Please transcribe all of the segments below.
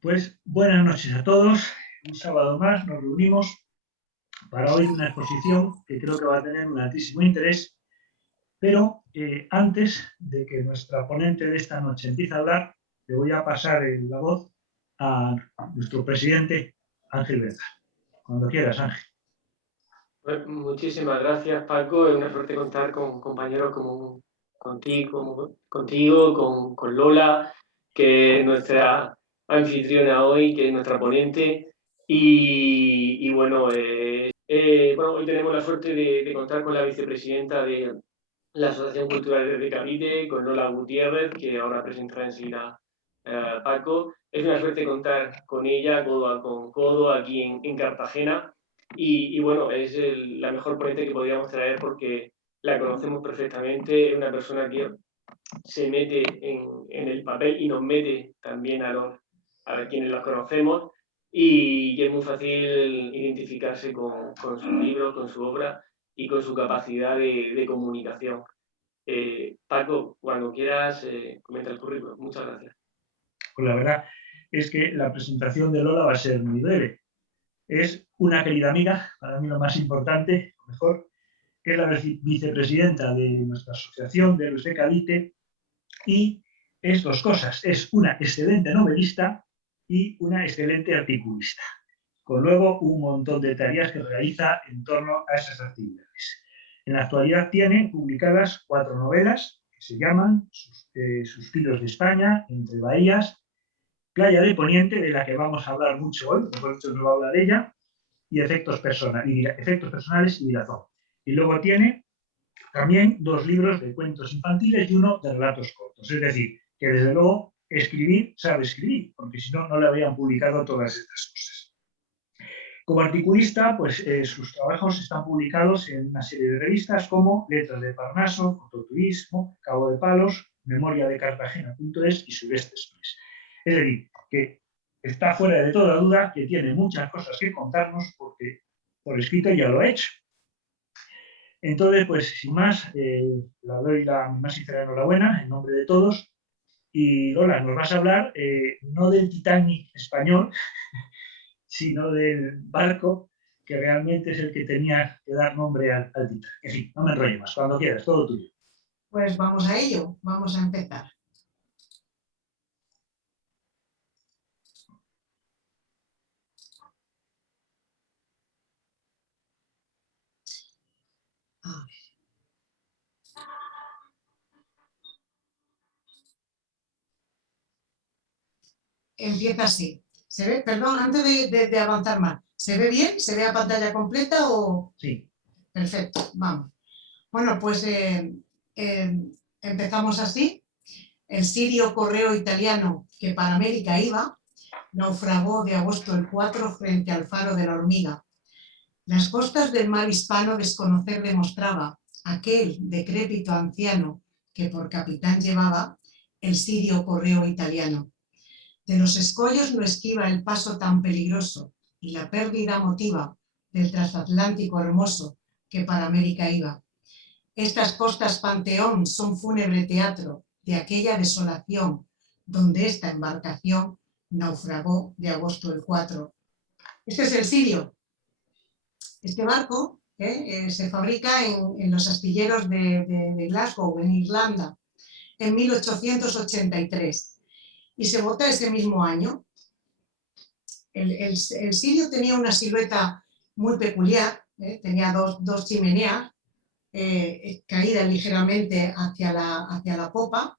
Pues buenas noches a todos. Un sábado más nos reunimos para oír una exposición que creo que va a tener un altísimo interés, pero antes de que nuestra ponente de esta noche empiece a hablar, le voy a pasar la voz a nuestro presidente Ángel Beza. Cuando quieras, Ángel. Pues muchísimas gracias, Paco. Es una suerte contar con compañeros como contigo, con Lola, que es nuestra anfitriona hoy, que es nuestra ponente. Y bueno, hoy tenemos la suerte de contar con la vicepresidenta de la Asociación Cultural de Cavite, con Lola Gutiérrez, que ahora presentará enseguida Paco. Es una suerte contar con ella, codo con codo, aquí en Cartagena. Y bueno, es la mejor ponente que podríamos traer porque la conocemos perfectamente, es una persona que se mete en el papel y nos mete también a quienes los conocemos y es muy fácil identificarse con sus libros, con su obra y con su capacidad de comunicación. Paco, cuando quieras, comenta el currículum. Muchas gracias. Pues la verdad es que la presentación de Lola va a ser muy breve. Es una querida amiga, para mí lo más importante, lo mejor, es la vicepresidenta de nuestra asociación de los de Cavite y es dos cosas. Es una excelente novelista y una excelente articulista, con luego un montón de tareas que realiza en torno a esas actividades. En la actualidad tiene publicadas 4 novelas que se llaman Suspiros de España, Entre Bahías, Playa de Poniente, de la que vamos a hablar mucho hoy, mejor dicho, nos va a hablar ella, y Efectos Personales y Mirazón. Y luego tiene también 2 libros de cuentos infantiles y uno de relatos cortos. Es decir, que desde luego sabe escribir, porque si no, no le habrían publicado todas estas cosas. Como articulista, pues sus trabajos están publicados en una serie de revistas como Letras de Parnaso, Fototurismo, Cabo de Palos, Memoria de Cartagena.es y Sureste Express. Es decir, que está fuera de toda duda que tiene muchas cosas que contarnos porque por escrito ya lo ha hecho. Entonces, pues sin más, le doy la más sincera enhorabuena en nombre de todos. Y Lola, nos vas a hablar no del Titanic español, sino del barco que realmente es el que tenía que dar nombre al Titanic. En fin, no me enrollo más, cuando quieras, todo tuyo. Pues vamos a ello, vamos a empezar. A ver. Empieza así. ¿Se ve? Perdón, antes de avanzar más. ¿Se ve bien? ¿Se ve a pantalla completa o...? Sí. Perfecto, vamos. Bueno, pues empezamos así. El sirio correo italiano que para América iba naufragó de agosto el 4 frente al faro de la Hormiga. Las costas del mar hispano desconocer demostraba aquel decrépito anciano que por capitán llevaba el sirio correo italiano. De los escollos no esquiva el paso tan peligroso y la pérdida motiva del transatlántico hermoso que para América iba. Estas costas panteón son fúnebre teatro de aquella desolación donde esta embarcación naufragó de agosto el 4. Este es el sirio. Este barco se fabrica en los astilleros de Glasgow, en Irlanda, en 1883 y se bota ese mismo año. El sirio tenía una silueta muy peculiar, tenía dos chimeneas caídas ligeramente hacia la popa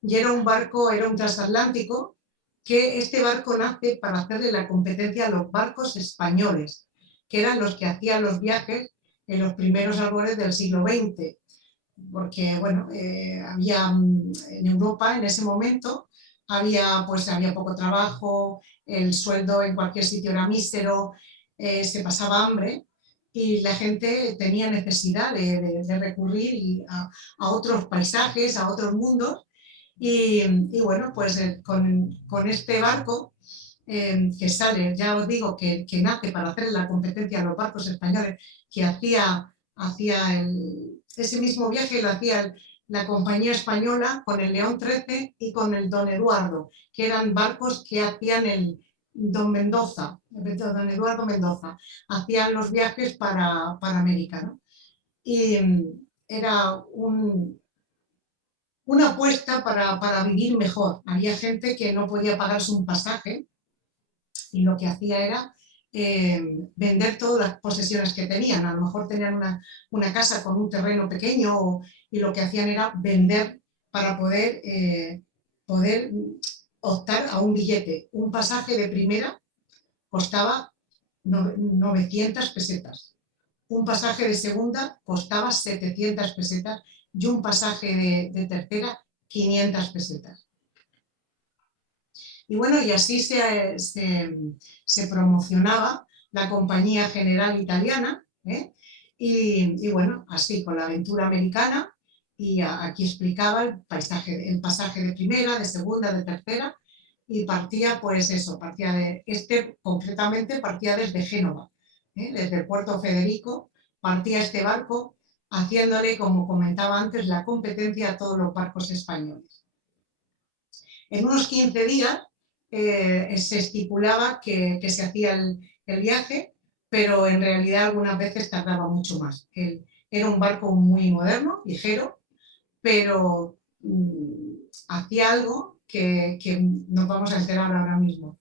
y era un barco, era un transatlántico que este barco nace para hacerle la competencia a los barcos españoles, que eran los que hacían los viajes en los primeros albores del siglo XX, porque bueno, había en Europa en ese momento había poco trabajo, el sueldo en cualquier sitio era mísero, se pasaba hambre y la gente tenía necesidad de recurrir a otros paisajes, a otros mundos y bueno, pues con este barco que sale, ya os digo que nace para hacer la competencia a los barcos españoles que hacía ese mismo viaje lo hacía la Compañía Española con el León XIII y con el Don Eduardo, que eran barcos que hacían el Don Eduardo Mendoza, hacían los viajes para América, ¿no? Y era una apuesta para vivir mejor. Había gente que no podía pagarse un pasaje y lo que hacía era vender todas las posesiones que tenían. A lo mejor tenían una casa con un terreno pequeño y lo que hacían era vender para poder optar a un billete. Un pasaje de primera costaba 900 pesetas. Un pasaje de segunda costaba 700 pesetas y un pasaje de tercera 500 pesetas. Y bueno, y así se promocionaba la Compañía General Italiana, ¿eh? Y bueno, así con la aventura americana, y aquí explicaba el pasaje de primera, de segunda, de tercera, y partía pues eso, concretamente partía desde Génova, desde el puerto Federico, partía este barco haciéndole, como comentaba antes, la competencia a todos los barcos españoles. En unos 15 días se estipulaba que se hacía el viaje, pero en realidad algunas veces tardaba mucho más. Era un barco muy moderno, ligero, pero hacía algo que nos vamos a enterar ahora mismo.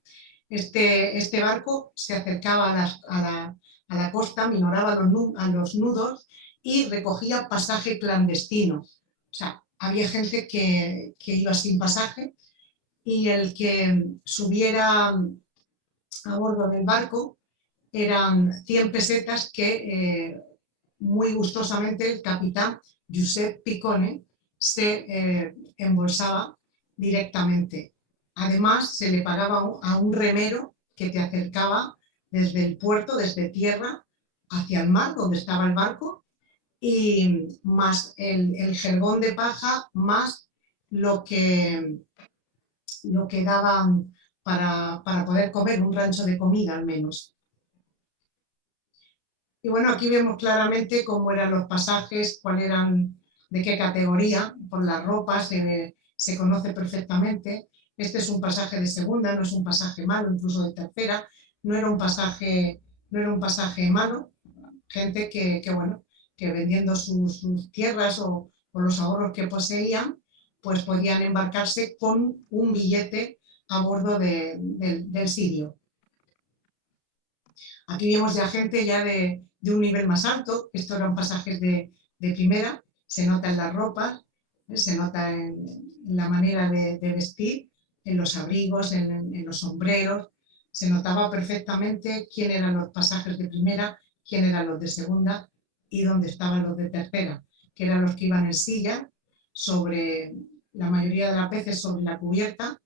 Este barco se acercaba a la costa, minoraba a los nudos y recogía pasaje clandestino. O sea, había gente que iba sin pasaje, y el que subiera a bordo del barco eran 100 pesetas que muy gustosamente el capitán Giuseppe Piccone se embolsaba directamente. Además, se le pagaba a un remero que te acercaba desde el puerto, desde tierra, hacia el mar, donde estaba el barco, y más el jergón de paja, más lo que daban para poder comer, un rancho de comida al menos. Y bueno, aquí vemos claramente cómo eran los pasajes, cuál eran, de qué categoría, por las ropas se conoce perfectamente. Este es un pasaje de segunda, no es un pasaje malo, incluso de tercera, no era un pasaje malo. Gente que vendiendo sus tierras o los ahorros que poseían, pues podían embarcarse con un billete a bordo del Sirio. Aquí vemos ya gente ya de un nivel más alto. Estos eran pasajes de primera, se nota en las ropas, se nota en la manera de vestir, en los abrigos, en los sombreros. Se notaba perfectamente quién eran los pasajes de primera, quién eran los de segunda y dónde estaban los de tercera, que eran los que iban en silla, sobre la mayoría de las veces sobre la cubierta,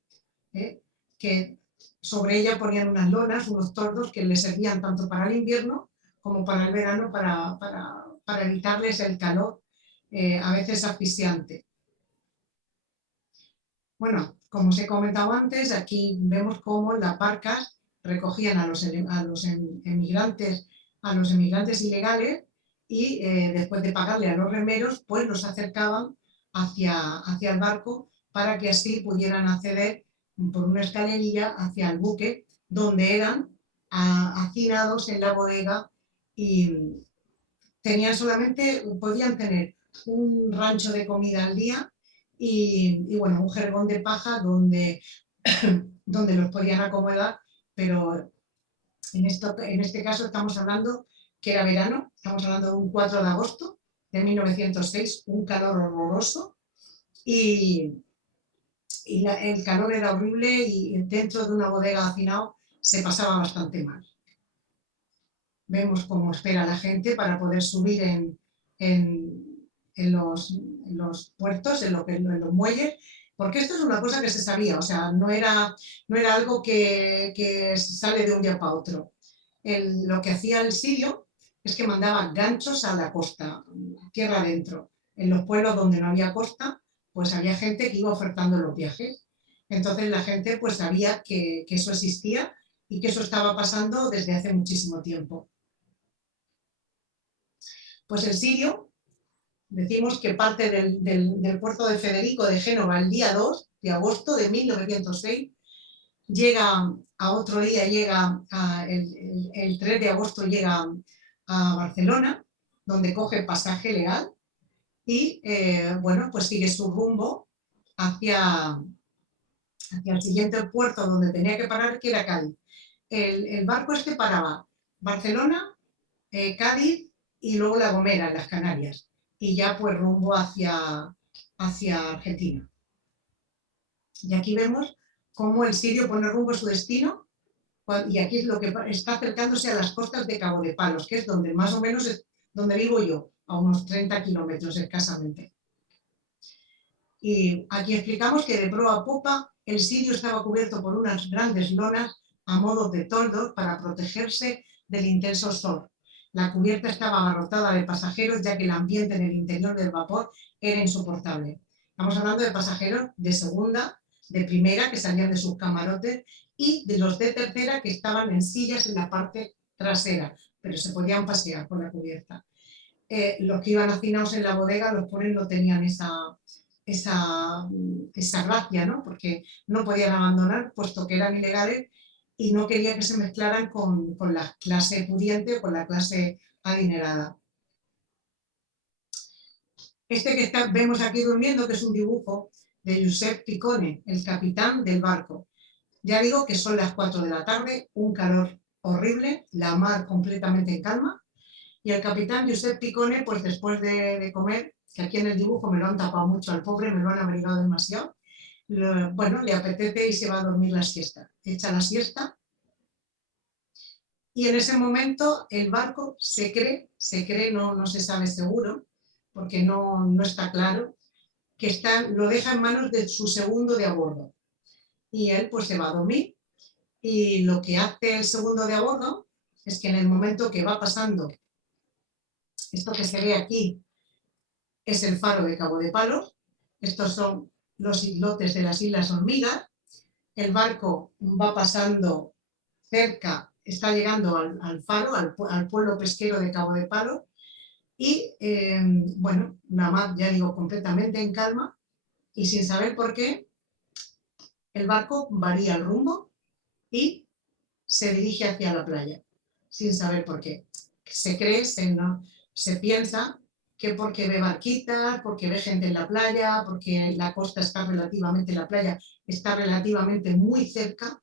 que sobre ella ponían unas lonas, unos tordos que les servían tanto para el invierno como para el verano, para evitarles el calor, a veces asfixiante. Bueno, como os he comentado antes, aquí vemos cómo las barcas recogían a los emigrantes ilegales y después de pagarle a los remeros, pues los acercaban hacia el barco para que así pudieran acceder por una escalerilla hacia el buque, donde eran hacinados en la bodega y podían tener un rancho de comida al día y bueno, un jergón de paja donde los podían acomodar, pero en este caso estamos hablando que era verano, estamos hablando de un 4 de agosto de 1906, un calor horroroso, y el calor era horrible y dentro de una bodega de hacinado se pasaba bastante mal. Vemos cómo espera la gente para poder subir en los puertos, en los muelles, porque esto es una cosa que se sabía, o sea, no era algo que sale de un día para otro. Lo que hacía el sirio es que mandaba ganchos a la costa, tierra adentro. En los pueblos donde no había costa, pues había gente que iba ofertando los viajes. Entonces la gente pues sabía que eso existía y que eso estaba pasando desde hace muchísimo tiempo. Pues el sirio Decimos que parte del puerto de Federico de Génova el día 2 de agosto de 1906, llega a otro día, el 3 de agosto llega a Barcelona, donde coge pasaje legal y bueno, pues sigue su rumbo hacia el siguiente puerto donde tenía que parar, que era Cádiz. El barco este paraba Barcelona, Cádiz y luego La Gomera, en las Canarias, y ya pues rumbo hacia Argentina. Y aquí vemos cómo el sirio pone rumbo a su destino, y aquí es lo que está acercándose a las costas de Cabo de Palos, que es donde más o menos es donde vivo yo, a unos 30 kilómetros escasamente. Y aquí explicamos que de proa a popa el sirio estaba cubierto por unas grandes lonas a modo de toldos para protegerse del intenso sol. La cubierta estaba abarrotada de pasajeros, ya que el ambiente en el interior del vapor era insoportable. Estamos hablando de pasajeros de segunda, de primera, que salían de sus camarotes, y de los de tercera, que estaban en sillas en la parte trasera, pero se podían pasear por la cubierta. Los que iban hacinados en la bodega, los pobres no tenían esa gracia, ¿no? Porque no podían abandonar, puesto que eran ilegales, y no quería que se mezclaran con la clase pudiente o con la clase adinerada. Este que vemos aquí durmiendo, que es un dibujo de Josep Picone, el capitán del barco. Ya digo que son las 4 de la tarde, un calor horrible, la mar completamente en calma, y el capitán Josep Picone, pues después de comer, que aquí en el dibujo me lo han tapado mucho al pobre, me lo han abrigado demasiado, bueno, le apetece y se va a dormir la siesta. Echa la siesta y en ese momento el barco se cree, no se sabe seguro, porque no está claro, que lo deja en manos de su segundo de a bordo. Y él pues se va a dormir, y lo que hace el segundo de a bordo es que en el momento que va pasando, esto que se ve aquí es el faro de Cabo de Palos, estos son los islotes de las Islas Hormigas, el barco va pasando cerca, está llegando al faro, al pueblo pesquero de Cabo de Palos, y bueno, nada más, ya digo, completamente en calma, y sin saber por qué, el barco varía el rumbo y se dirige hacia la playa, sin saber por qué. Se cree, se piensa que porque ve barquitas, porque ve gente en la playa, porque la costa está relativamente, la playa está relativamente muy cerca,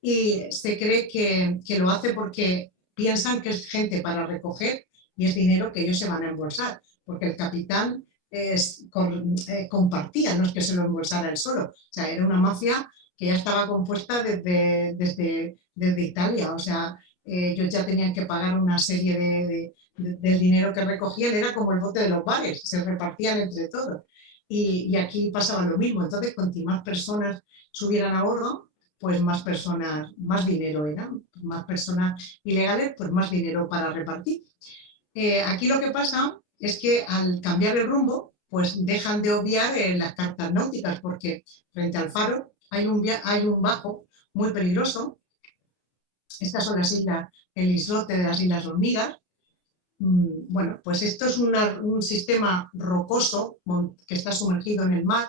y se cree que lo hace porque piensan que es gente para recoger y es dinero que ellos se van a embolsar, porque el capitán compartía, no es que se lo embolsara él solo, o sea, era una mafia que ya estaba compuesta desde Italia, o sea, ellos ya tenían que pagar una serie del dinero que recogían, era como el bote de los bares, se repartían entre todos. Y aquí pasaba lo mismo, entonces cuanto más personas subieran a bordo, pues más dinero eran, más personas ilegales, pues más dinero para repartir. Aquí lo que pasa es que al cambiar el rumbo, pues dejan de obviar las cartas náuticas, porque frente al faro hay un bajo muy peligroso. Estas son las islas, el islote de las Islas Hormigas. Bueno, pues esto es un sistema rocoso que está sumergido en el mar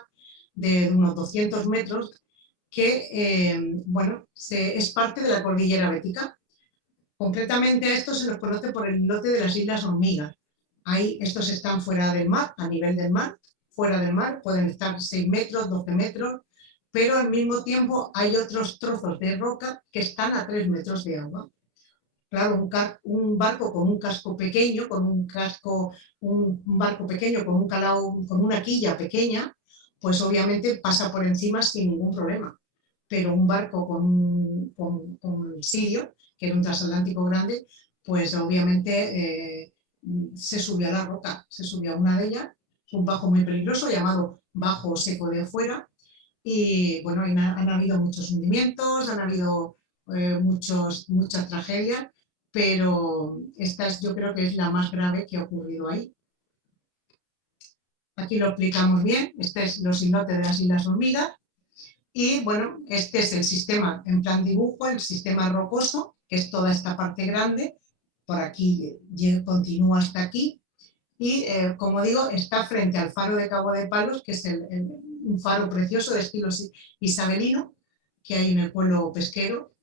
de unos 200 metros, que bueno, es parte de la cordillera bética. Concretamente a estos se los conoce por el islote de las Islas Hormigas. Ahí estos están fuera del mar, a nivel del mar, fuera del mar, pueden estar 6 metros, 12 metros, pero al mismo tiempo hay otros trozos de roca que están a 3 metros de agua. Claro, un barco con un casco pequeño, un barco pequeño con un calao, con una quilla pequeña, pues obviamente pasa por encima sin ningún problema. Pero un barco con el sirio, que era un transatlántico grande, pues obviamente se subió a la roca, se subió a una de ellas, un bajo muy peligroso llamado Bajo Seco de Afuera, y bueno, han habido muchos hundimientos, han habido muchas tragedias, pero esta yo creo que es la más grave que ha ocurrido ahí. Aquí lo explicamos bien, este es los islotes de las Islas Hormigas, y bueno, este es el sistema en plan dibujo, el sistema rocoso, que es toda esta parte grande, por aquí continúa hasta aquí, y, como digo, está frente al faro de Cabo de Palos, que es un faro precioso de estilo isabelino que hay en el pueblo pesquero.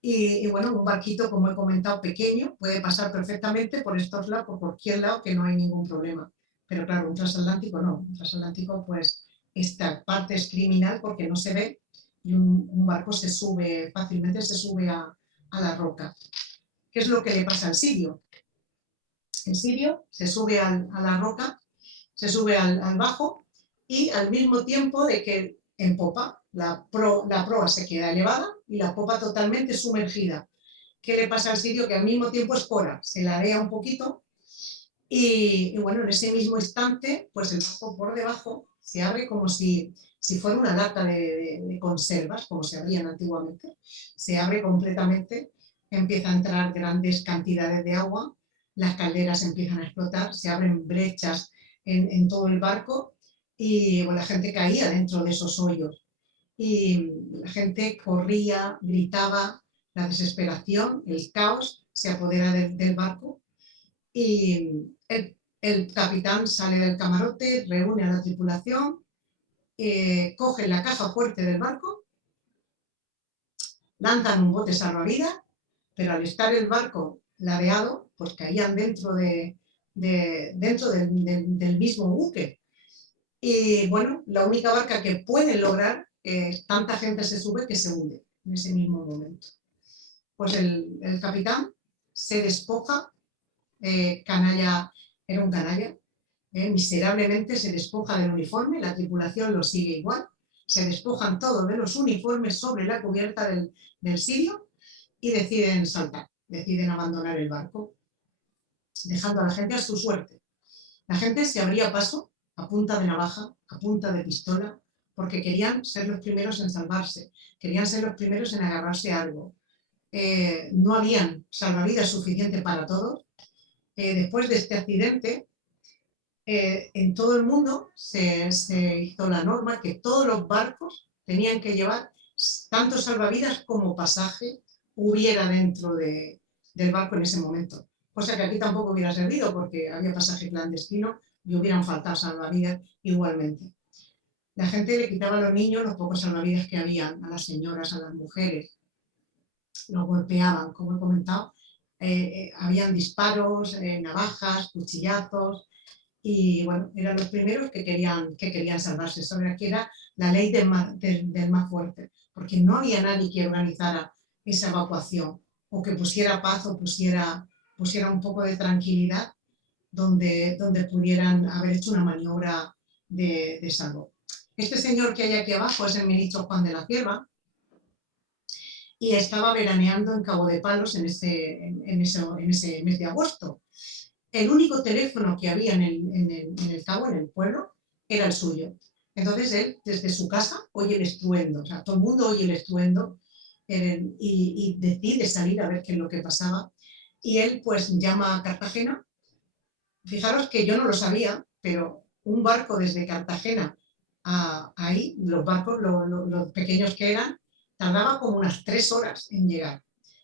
Y bueno, un barquito, como he comentado, pequeño, puede pasar perfectamente por estos lados, por cualquier lado, que no hay ningún problema. Pero claro, un transatlántico no. Un transatlántico, pues, esta parte es criminal porque no se ve y un barco se sube, fácilmente se sube a la roca. ¿Qué es lo que le pasa al sirio? El sirio se sube a la roca, se sube al bajo y al mismo tiempo de que en popa la proa se queda elevada y la popa totalmente sumergida. ¿Qué le pasa al sirio? Que al mismo tiempo espora, se ladea un poquito y bueno, en ese mismo instante, pues el barco por debajo se abre como si fuera una lata de conservas, como se abrían antiguamente. Se abre completamente, empieza a entrar grandes cantidades de agua, las calderas empiezan a explotar, se abren brechas en todo el barco y bueno, la gente caía dentro de esos hoyos. Y la gente corría, gritaba, la desesperación, el caos se apodera del barco y el capitán sale del camarote, reúne a la tripulación, coge la caja fuerte del barco, lanzan un bote salvavidas, pero al estar el barco ladeado, pues caían dentro del mismo buque. Y bueno, la única barca que pueden lograr, tanta gente se sube que se hunde en ese mismo momento. Pues el capitán se despoja, canalla, era un canalla, miserablemente se despoja del uniforme, la tripulación lo sigue igual, se despojan todos de los uniformes sobre la cubierta del sirio y deciden saltar, deciden abandonar el barco, dejando a la gente a su suerte. La gente se abría paso a punta de navaja, a punta de pistola, porque querían ser los primeros en salvarse, querían ser los primeros en agarrarse a algo. No habían salvavidas suficiente para todos. Después de este accidente, en todo el mundo se hizo la norma que todos los barcos tenían que llevar tanto salvavidas como pasaje hubiera dentro del barco en ese momento. Cosa que aquí tampoco hubiera servido porque había pasaje clandestino y hubieran faltado salvavidas igualmente. La gente le quitaba a los niños los pocos salvavidas que habían, a las señoras, a las mujeres, los golpeaban, como he comentado. Habían disparos, navajas, cuchillazos, y bueno, eran los primeros que querían salvarse. Eso era la ley del más fuerte, porque no había nadie que organizara esa evacuación o que pusiera paz o pusiera un poco de tranquilidad donde pudieran haber hecho una maniobra de salvo. Este señor que hay aquí abajo es el ministro Juan de la Cierva y estaba veraneando en Cabo de Palos en ese mes de agosto. El único teléfono que había en el cabo, en el pueblo, era el suyo. Entonces él, desde su casa, oye el estruendo, o sea, todo el mundo oye el estruendo y decide salir a ver qué es lo que pasaba. Y él pues llama a Cartagena. Fijaros que yo no lo sabía, pero un barco desde Cartagena a ahí, los barcos, los pequeños que eran, tardaba como unas 3 horas en llegar.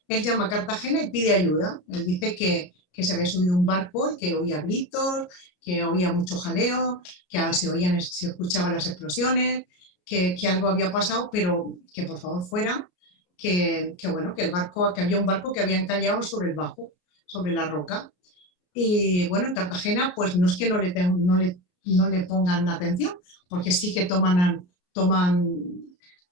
Él llama a Cartagena y pide ayuda. Él dice que se había subido un barco y que oía gritos, que oía mucho jaleo, que se escuchaban las explosiones, que algo había pasado, pero que por favor fuera, bueno, que había un barco que había encallado sobre el bajo, sobre la roca. Y bueno, en Cartagena, pues no es que no le pongan atención, porque sí que toman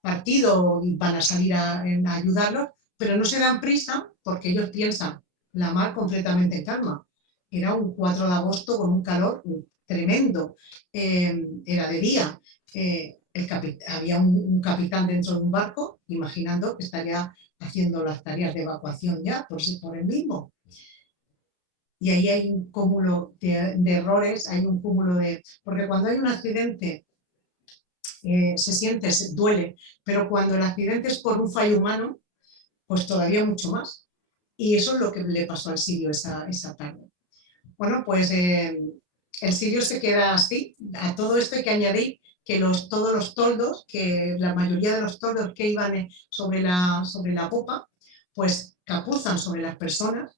partido y van a salir a ayudarlos, pero no se dan prisa porque ellos piensan la mar completamente en calma. Era un 4 de agosto con un calor tremendo, era de día. Había un capitán dentro de un barco, imaginando que estaría haciendo las tareas de evacuación ya por él mismo. Y ahí hay un cúmulo de errores, hay un cúmulo porque cuando hay un accidente se siente, duele, pero cuando el accidente es por un fallo humano, pues todavía mucho más. Y eso es lo que le pasó al sirio esa tarde. Bueno, pues el sirio se queda así. A todo esto hay que añadir que todos los toldos, que la mayoría de los toldos que iban sobre la popa, pues capuzan sobre las personas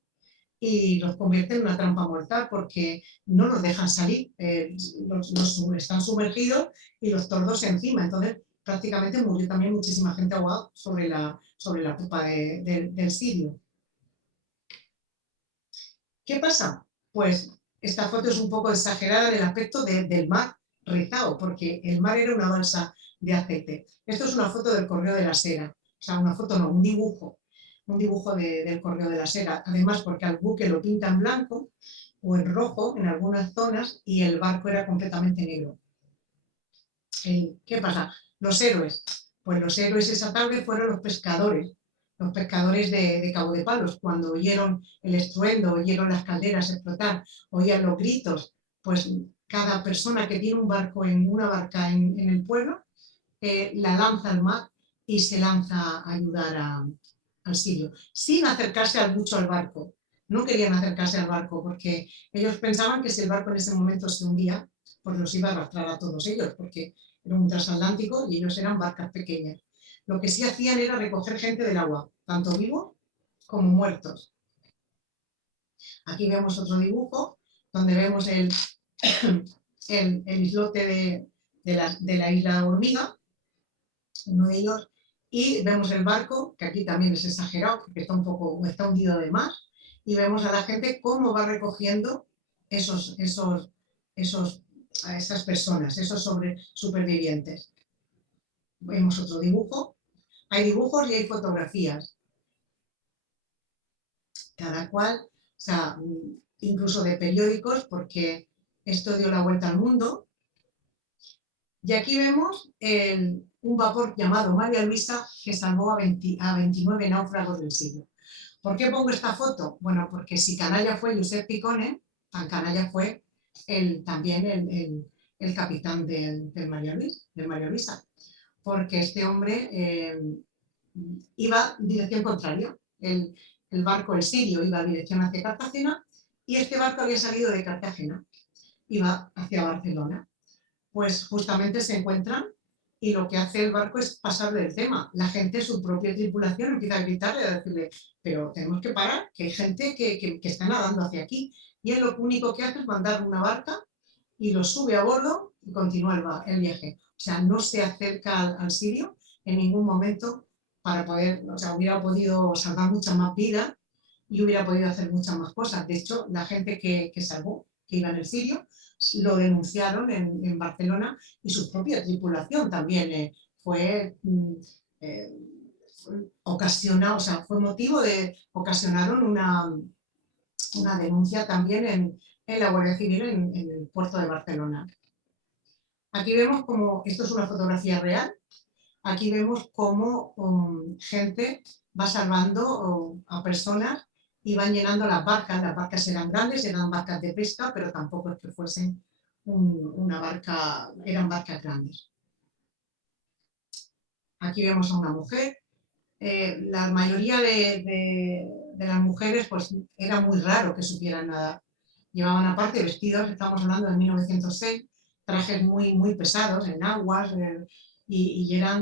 y los convierte en una trampa mortal porque no los dejan salir, están sumergidos y los tordos encima. Entonces, prácticamente murió también muchísima gente ahogada sobre la pupa del Sirio. ¿Qué pasa? Pues esta foto es un poco exagerada en el aspecto del mar rizado, porque el mar era una balsa de aceite. Esto es una foto del Correo de la Sera, o sea, una foto no, un dibujo del Correo de la Sera. Además, porque al buque lo pinta en blanco o en rojo en algunas zonas y el barco era completamente negro. ¿Qué pasa? Los héroes. Pues los héroes esa tarde fueron los pescadores de Cabo de Palos, cuando oyeron el estruendo, oyeron las calderas explotar, oían los gritos, pues cada persona que tiene un barco en una barca en el pueblo, la lanza al mar y se lanza a ayudar al Sirio, sin acercarse mucho al barco. No querían acercarse al barco porque ellos pensaban que si el barco en ese momento se hundía, pues los iba a arrastrar a todos ellos, porque era un transatlántico y ellos eran barcas pequeñas. Lo que sí hacían era recoger gente del agua, tanto vivos como muertos. Aquí vemos otro dibujo donde vemos el islote de la isla Hormiga, uno de ellos, y vemos el barco, que aquí también es exagerado, porque está hundido de más, y vemos a la gente cómo va recogiendo a esas personas, esos supervivientes. Vemos otro dibujo. Hay dibujos y hay fotografías. Cada cual, o sea, incluso de periódicos, porque esto dio la vuelta al mundo. Y aquí vemos un vapor llamado María Luisa que salvó a 29 náufragos del siglo. ¿Por qué pongo esta foto? Bueno, porque si canalla fue Josep Picone, tan canalla fue también el capitán del María Luisa, porque este hombre iba en dirección contraria. El barco, el Sirio, iba en dirección hacia Cartagena y este barco había salido de Cartagena, iba hacia Barcelona. Pues justamente se encuentran y lo que hace el barco es pasar del tema. La gente, su propia tripulación, empieza a gritarle y a decirle, pero tenemos que parar, que hay gente que está nadando hacia aquí. Y él lo único que hace es mandar una barca y lo sube a bordo y continúa el viaje. O sea, no se acerca al Sirio en ningún momento para poder, o sea, hubiera podido salvar muchas más vidas y hubiera podido hacer muchas más cosas. De hecho, la gente que salvó, que iba en el Sirio, lo denunciaron en Barcelona y su propia tripulación también fue ocasionado, o sea, fue motivo de, ocasionaron una denuncia también en la Guardia Civil en el puerto de Barcelona. Aquí vemos como, esto es una fotografía real, aquí vemos cómo gente va salvando a personas y van llenando las barcas eran grandes, eran barcas de pesca, pero tampoco es que fuesen una barca, eran barcas grandes. Aquí vemos a una mujer. La mayoría de las mujeres pues era muy raro que supieran nadar. Llevaban aparte vestidos, estamos hablando de 1906, trajes muy, muy pesados en aguas y era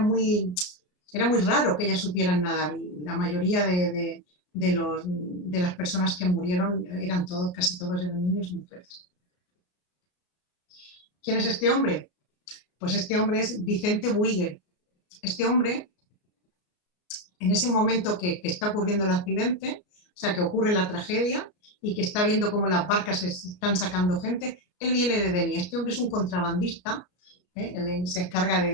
muy raro que ellas supieran nadar. La mayoría de las personas que murieron casi todos eran niños y mujeres. ¿Quién es este hombre? Pues este hombre es Vicente Buiguer. Este hombre, en ese momento que está ocurriendo el accidente, o sea, que ocurre la tragedia y que está viendo cómo las barcas se están sacando gente, él viene de Denia. Este hombre es un contrabandista, él se encarga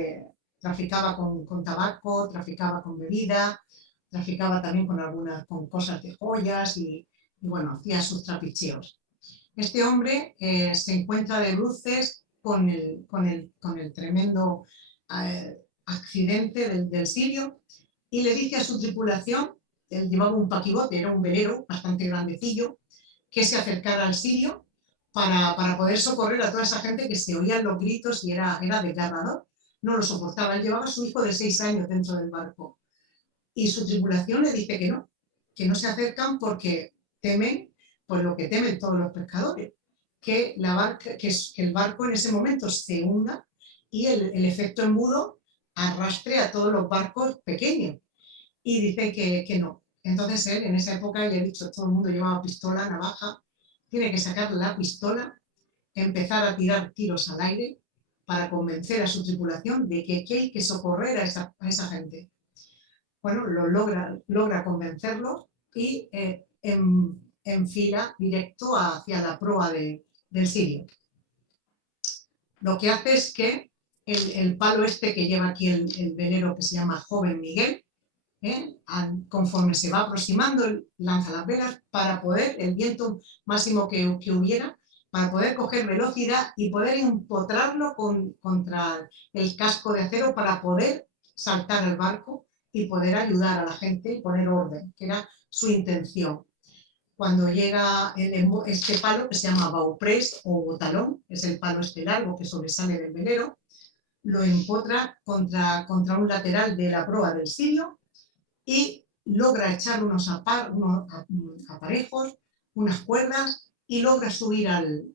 traficaba con tabaco, traficaba con bebida, traficaba también con cosas de joyas y bueno, hacía sus trapicheos. Este hombre se encuentra de bruces con el tremendo accidente del Sirio y le dice a su tripulación, él llevaba un paquibote, era un velero bastante grandecillo, que se acercara al Sirio para poder socorrer a toda esa gente que se oían los gritos y era desgarrador. No lo soportaba, él llevaba a su hijo de 6 años dentro del barco y su tripulación le dice que no se acercan porque temen pues lo que temen todos los pescadores, que el barco en ese momento se hunda y el efecto embudo arrastre a todos los barcos pequeños. Y dicen que no, Entonces él, en esa época, ya he dicho, todo el mundo llevaba pistola, navaja, tiene que sacar la pistola, empezar a tirar tiros al aire para convencer a su tripulación de que hay que socorrer a esa gente. Bueno, logra convencerlos y enfila directo hacia la proa del Sirio. Lo que hace es que el palo este que lleva aquí el velero, que se llama Joven Miguel, conforme se va aproximando, lanza las velas para poder, el viento máximo que hubiera, para poder coger velocidad y poder empotrarlo contra el casco de acero para poder saltar el barco y poder ayudar a la gente y poner orden, que era su intención. Cuando llega este palo, que se llama bauprés o botalón, es el palo este largo que sobresale del velero, lo empotra contra un lateral de la proa del Sirio y logra echar unos aparejos, unas cuerdas, y logra subir al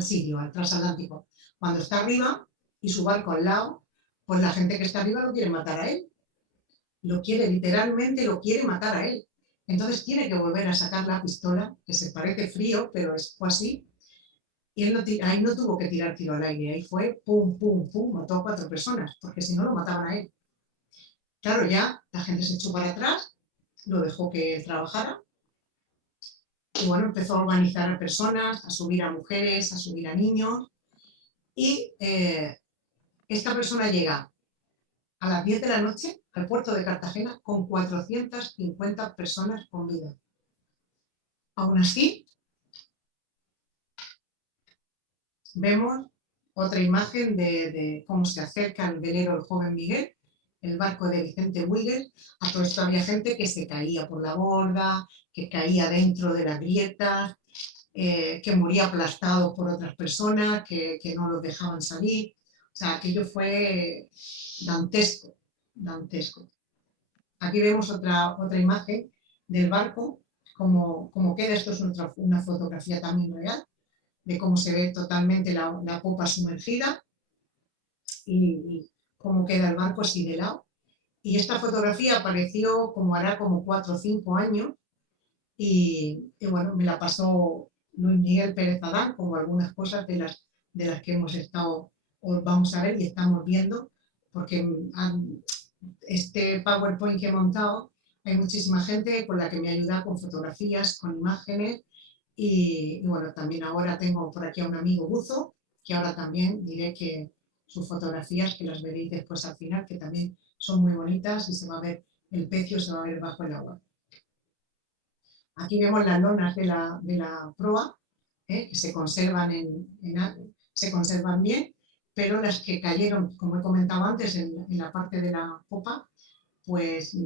Sirio, al transatlántico. Cuando está arriba y su barco al lado, pues la gente que está arriba lo quiere matar a él. Literalmente lo quiere matar a él. Entonces tiene que volver a sacar la pistola, que se parece frío, pero fue así. Y él ahí no tuvo que tirar tiro al aire, ahí fue pum, pum, pum, mató a 4 personas, porque si no lo mataban a él. Claro, ya la gente se echó para atrás, lo dejó que trabajara, y bueno, empezó a organizar a personas, a subir a mujeres, a subir a niños, y esta persona llega a las 10 de la noche al puerto de Cartagena con 450 personas con vida. Aún así, vemos otra imagen de cómo se acerca el velero el Joven Miguel, el barco de Vicente Huíguez. A todo esto había gente que se caía por la borda, que caía dentro de las grietas, que moría aplastado por otras personas, que no los dejaban salir. O sea, aquello fue dantesco, dantesco. Aquí vemos otra imagen del barco, como queda. Esto es una fotografía también real, de cómo se ve totalmente la popa sumergida y cómo queda el barco así de lado. Y esta fotografía apareció hará como 4 o 5 años y bueno, me la pasó Luis Miguel Pérez Adán, como algunas cosas de las que hemos estado, o vamos a ver y estamos viendo, porque este PowerPoint que he montado, hay muchísima gente con la que me ayuda con fotografías, con imágenes, y bueno, también ahora tengo por aquí a un amigo buzo, que ahora también diré que sus fotografías, que las veréis después al final, que también son muy bonitas y se va a ver el pecio, se va a ver bajo el agua. Aquí vemos las lonas de la proa, que se conservan, se conservan bien, pero las que cayeron, como he comentado antes, en la parte de la popa, pues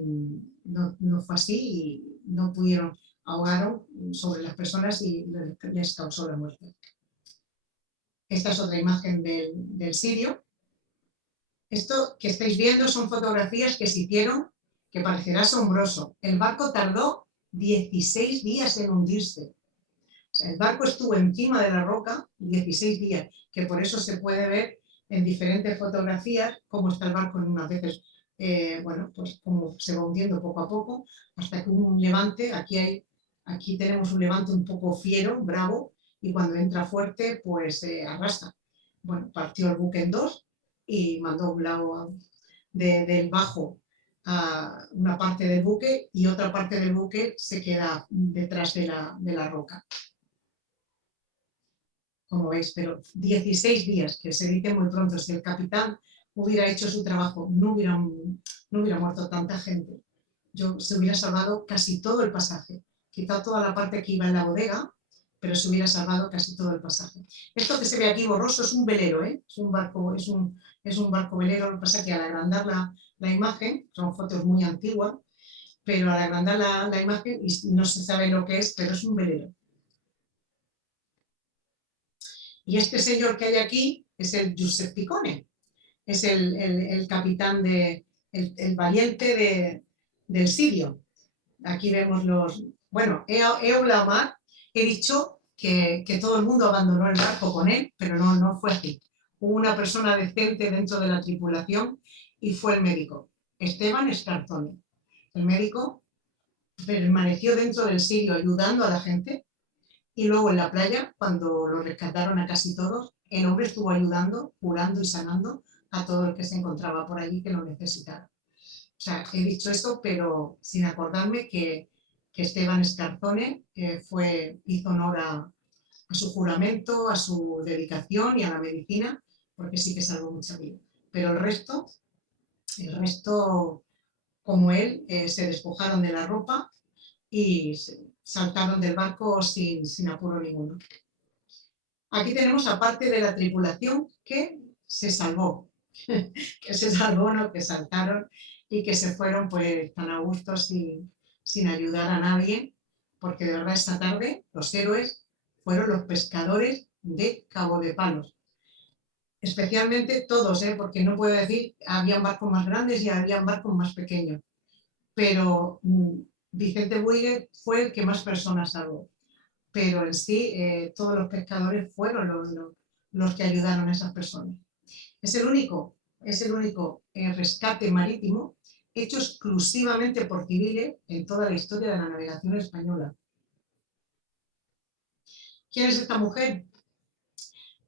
no fue así y no pudieron, ahogaron sobre las personas y les causó la muerte. Esta es otra imagen del Sirio. Esto que estáis viendo son fotografías que se hicieron, que parecerá asombroso. El barco tardó 16 días en hundirse. O sea, el barco estuvo encima de la roca 16 días, que por eso se puede ver en diferentes fotografías cómo está el barco en unas veces, bueno, pues como se va hundiendo poco a poco, hasta que hubo un levante. Aquí tenemos un levante un poco fiero, bravo, y cuando entra fuerte, pues arrastra. Bueno, partió el buque en dos y mandó un lado del bajo a una parte del buque y otra parte del buque se queda detrás de la roca. Como veis, pero 16 días, que se dice muy pronto. Si el capitán hubiera hecho su trabajo, no hubiera muerto tanta gente. Se hubiera salvado casi todo el pasaje, quizá toda la parte que iba en la bodega, pero se hubiera salvado casi todo el pasaje. Esto que se ve aquí borroso es un velero, es un barco, es un barco velero. Lo que pasa es que al agrandar la imagen, son fotos muy antiguas, pero al agrandar la imagen y no se sabe lo que es, pero es un velero. Y este señor que hay aquí es el Giuseppe Picone, es el capitán, el valiente del Sirio. Aquí vemos bueno, he hablado mal, he dicho que todo el mundo abandonó el barco con él, pero no fue así. Hubo una persona decente dentro de la tripulación y fue el médico, Esteban Scarzone. el médico, permaneció dentro del Sirio ayudando a la gente y luego en la playa, cuando lo rescataron a casi todos, el hombre estuvo ayudando, curando y sanando a todo el que se encontraba por allí que lo necesitara. O sea, he dicho esto, pero sin acordarme que Esteban Scarzone hizo honor a su juramento, a su dedicación y a la medicina, porque sí que salvó mucha vida. Pero el resto como él, se despojaron de la ropa y saltaron del barco sin apuro ninguno. Aquí tenemos a parte de la tripulación que se salvó, que saltaron y que se fueron pues tan a gusto sin ayudar a nadie, porque de verdad esta tarde los héroes fueron los pescadores de Cabo de Palos. Especialmente todos, porque no puedo decir, habían barcos más grandes y habían barcos más pequeños, pero Vicente Buigues fue el que más personas salvó. Pero en sí, todos los pescadores fueron los que ayudaron a esas personas. Es el único rescate marítimo hecho exclusivamente por civiles en toda la historia de la navegación española. ¿Quién es esta mujer?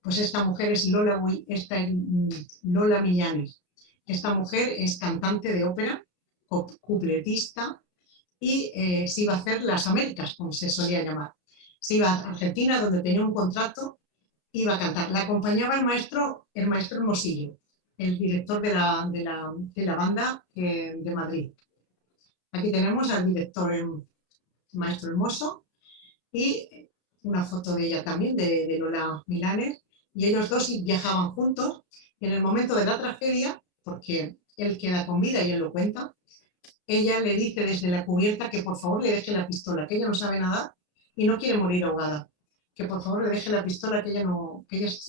Pues esta mujer es Lola Millanes. Esta mujer es cantante de ópera, cupletista, y se iba a hacer las Américas, como se solía llamar. Se iba a Argentina, donde tenía un contrato, iba a cantar. La acompañaba el maestro Hermosillo, el director de la banda de Madrid. Aquí tenemos al director, el maestro Hermoso, y una foto de ella también, de Lola Millanes, y ellos dos viajaban juntos, y en el momento de la tragedia, porque él queda con vida y él lo cuenta, ella le dice desde la cubierta que por favor le deje la pistola, que ella no sabe nadar y no quiere morir ahogada, que por favor le deje la pistola, que ella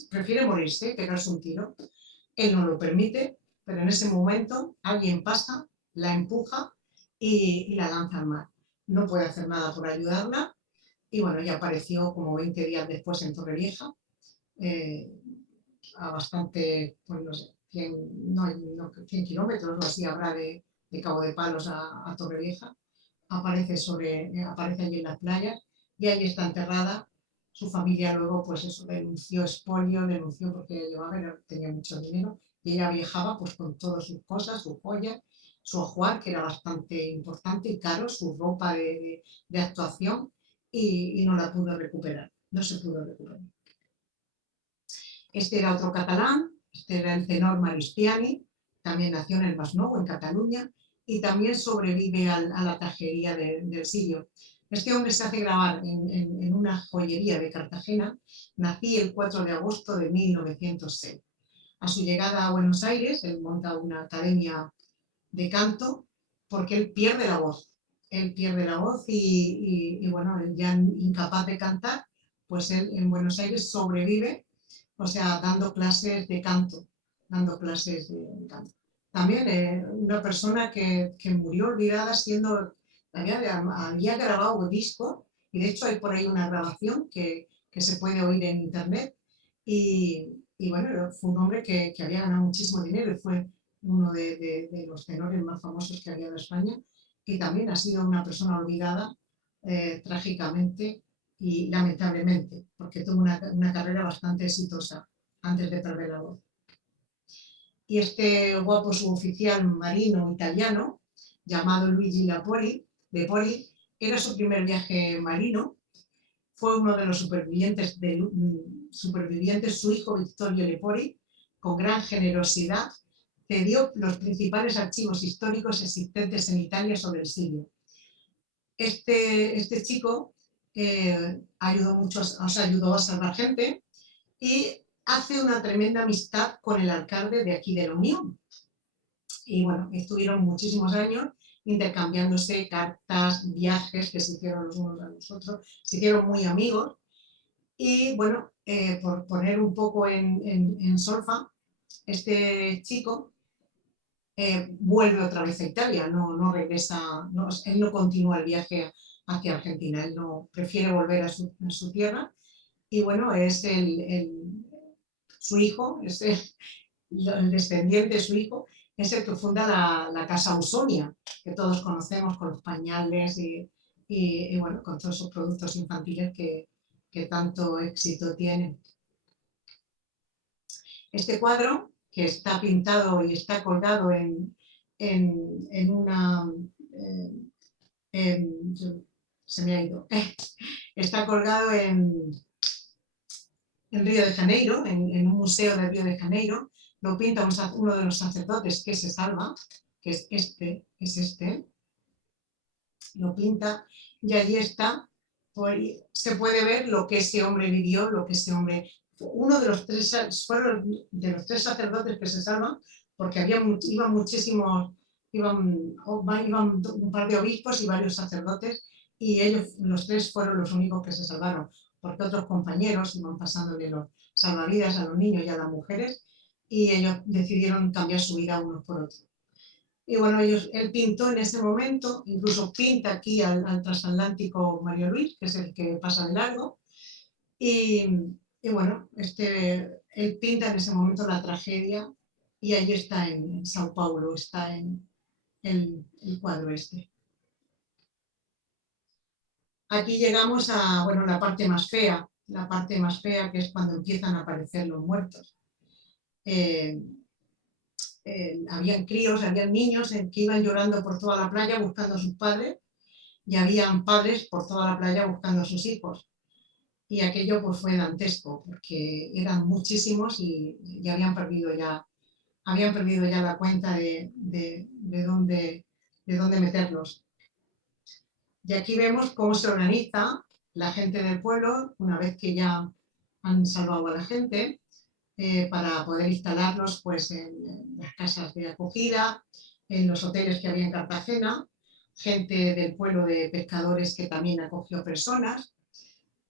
prefiere morirse, pegarse un tiro. Él no lo permite, pero en ese momento alguien pasa, la empuja y la lanza al mar. No puede hacer nada por ayudarla y bueno, ella apareció como 20 días después en Torrevieja, a bastante, pues no sé, 100 kilómetros o así habrá de Cabo de Palos a Torrevieja. Aparece allí en las playas y ahí está enterrada. Su familia luego pues eso, denunció expolio, denunció porque tenía mucho dinero y ella viajaba pues con todas sus cosas, sus joyas, su ajuar, que era bastante importante y caro, su ropa de actuación, y no la pudo recuperar, no se pudo recuperar. Este era otro catalán, este era el tenor Maristiani, también nació en el Masnou, en Cataluña, y también sobrevive a la tragedia del Sirio. Este hombre se hace grabar en una joyería de Cartagena. Nací el 4 de agosto de 1906. A su llegada a Buenos Aires, él monta una academia de canto porque él pierde la voz. Él pierde la voz y bueno, ya incapaz de cantar, pues él en Buenos Aires sobrevive, o sea, dando clases de canto, También una persona que murió olvidada había grabado disco, y de hecho hay por ahí una grabación que se puede oír en internet, y bueno, fue un hombre que había ganado muchísimo dinero y fue uno de los tenores más famosos que había en España, y también ha sido una persona olvidada trágicamente y lamentablemente, porque tuvo una carrera bastante exitosa antes de perder la voz. Y este guapo suboficial marino italiano, llamado Luigi Lepori, era su primer viaje marino. Fue uno de los supervivientes, su hijo Vittorio Lepori, con gran generosidad, cedió los principales archivos históricos existentes en Italia sobre el Sirio. Este chico ayudó a salvar gente y hace una tremenda amistad con el alcalde de aquí de la Unión. Y bueno, estuvieron muchísimos años intercambiándose cartas, viajes que se hicieron los unos a los otros, se hicieron muy amigos. Y bueno, por poner un poco en solfa, este chico vuelve otra vez a Italia, no regresa, él no continúa el viaje hacia Argentina, él no prefiere volver a su tierra. Y bueno, es su hijo, es el descendiente de su hijo, es el que funda la Casa Ausonia, que todos conocemos con los pañales y bueno, con todos esos productos infantiles que tanto éxito tienen. Este cuadro, que está pintado y está colgado en una... se me ha ido. Está colgado en Río de Janeiro, en un museo de Río de Janeiro. Lo pinta uno de los sacerdotes que se salva, que es este, lo pinta, y allí está, pues, se puede ver lo que ese hombre vivió, lo que ese hombre... Uno de los tres, fueron de los tres sacerdotes que se salvan, porque iban muchísimos, iban un par de obispos y varios sacerdotes, y ellos, los tres, fueron los únicos que se salvaron, porque otros compañeros iban pasándole los salvavidas a los niños y a las mujeres, y ellos decidieron cambiar su vida unos por otros. Y bueno, él pintó en ese momento, incluso pinta aquí al transatlántico Mario Luis, que es el que pasa de largo, y bueno, él pinta en ese momento la tragedia, y allí está en Sao Paulo, está en el cuadro este. Aquí llegamos a, bueno, la parte más fea, que es cuando empiezan a aparecer los muertos. Habían críos, habían niños que iban llorando por toda la playa buscando a sus padres, y habían padres por toda la playa buscando a sus hijos. Y aquello pues fue dantesco, porque eran muchísimos y habían perdido ya la cuenta de dónde meterlos. Y aquí vemos cómo se organiza la gente del pueblo, una vez que ya han salvado a la gente, para poder instalarlos pues, en las casas de acogida, en los hoteles que había en Cartagena, gente del pueblo de pescadores que también acogió personas.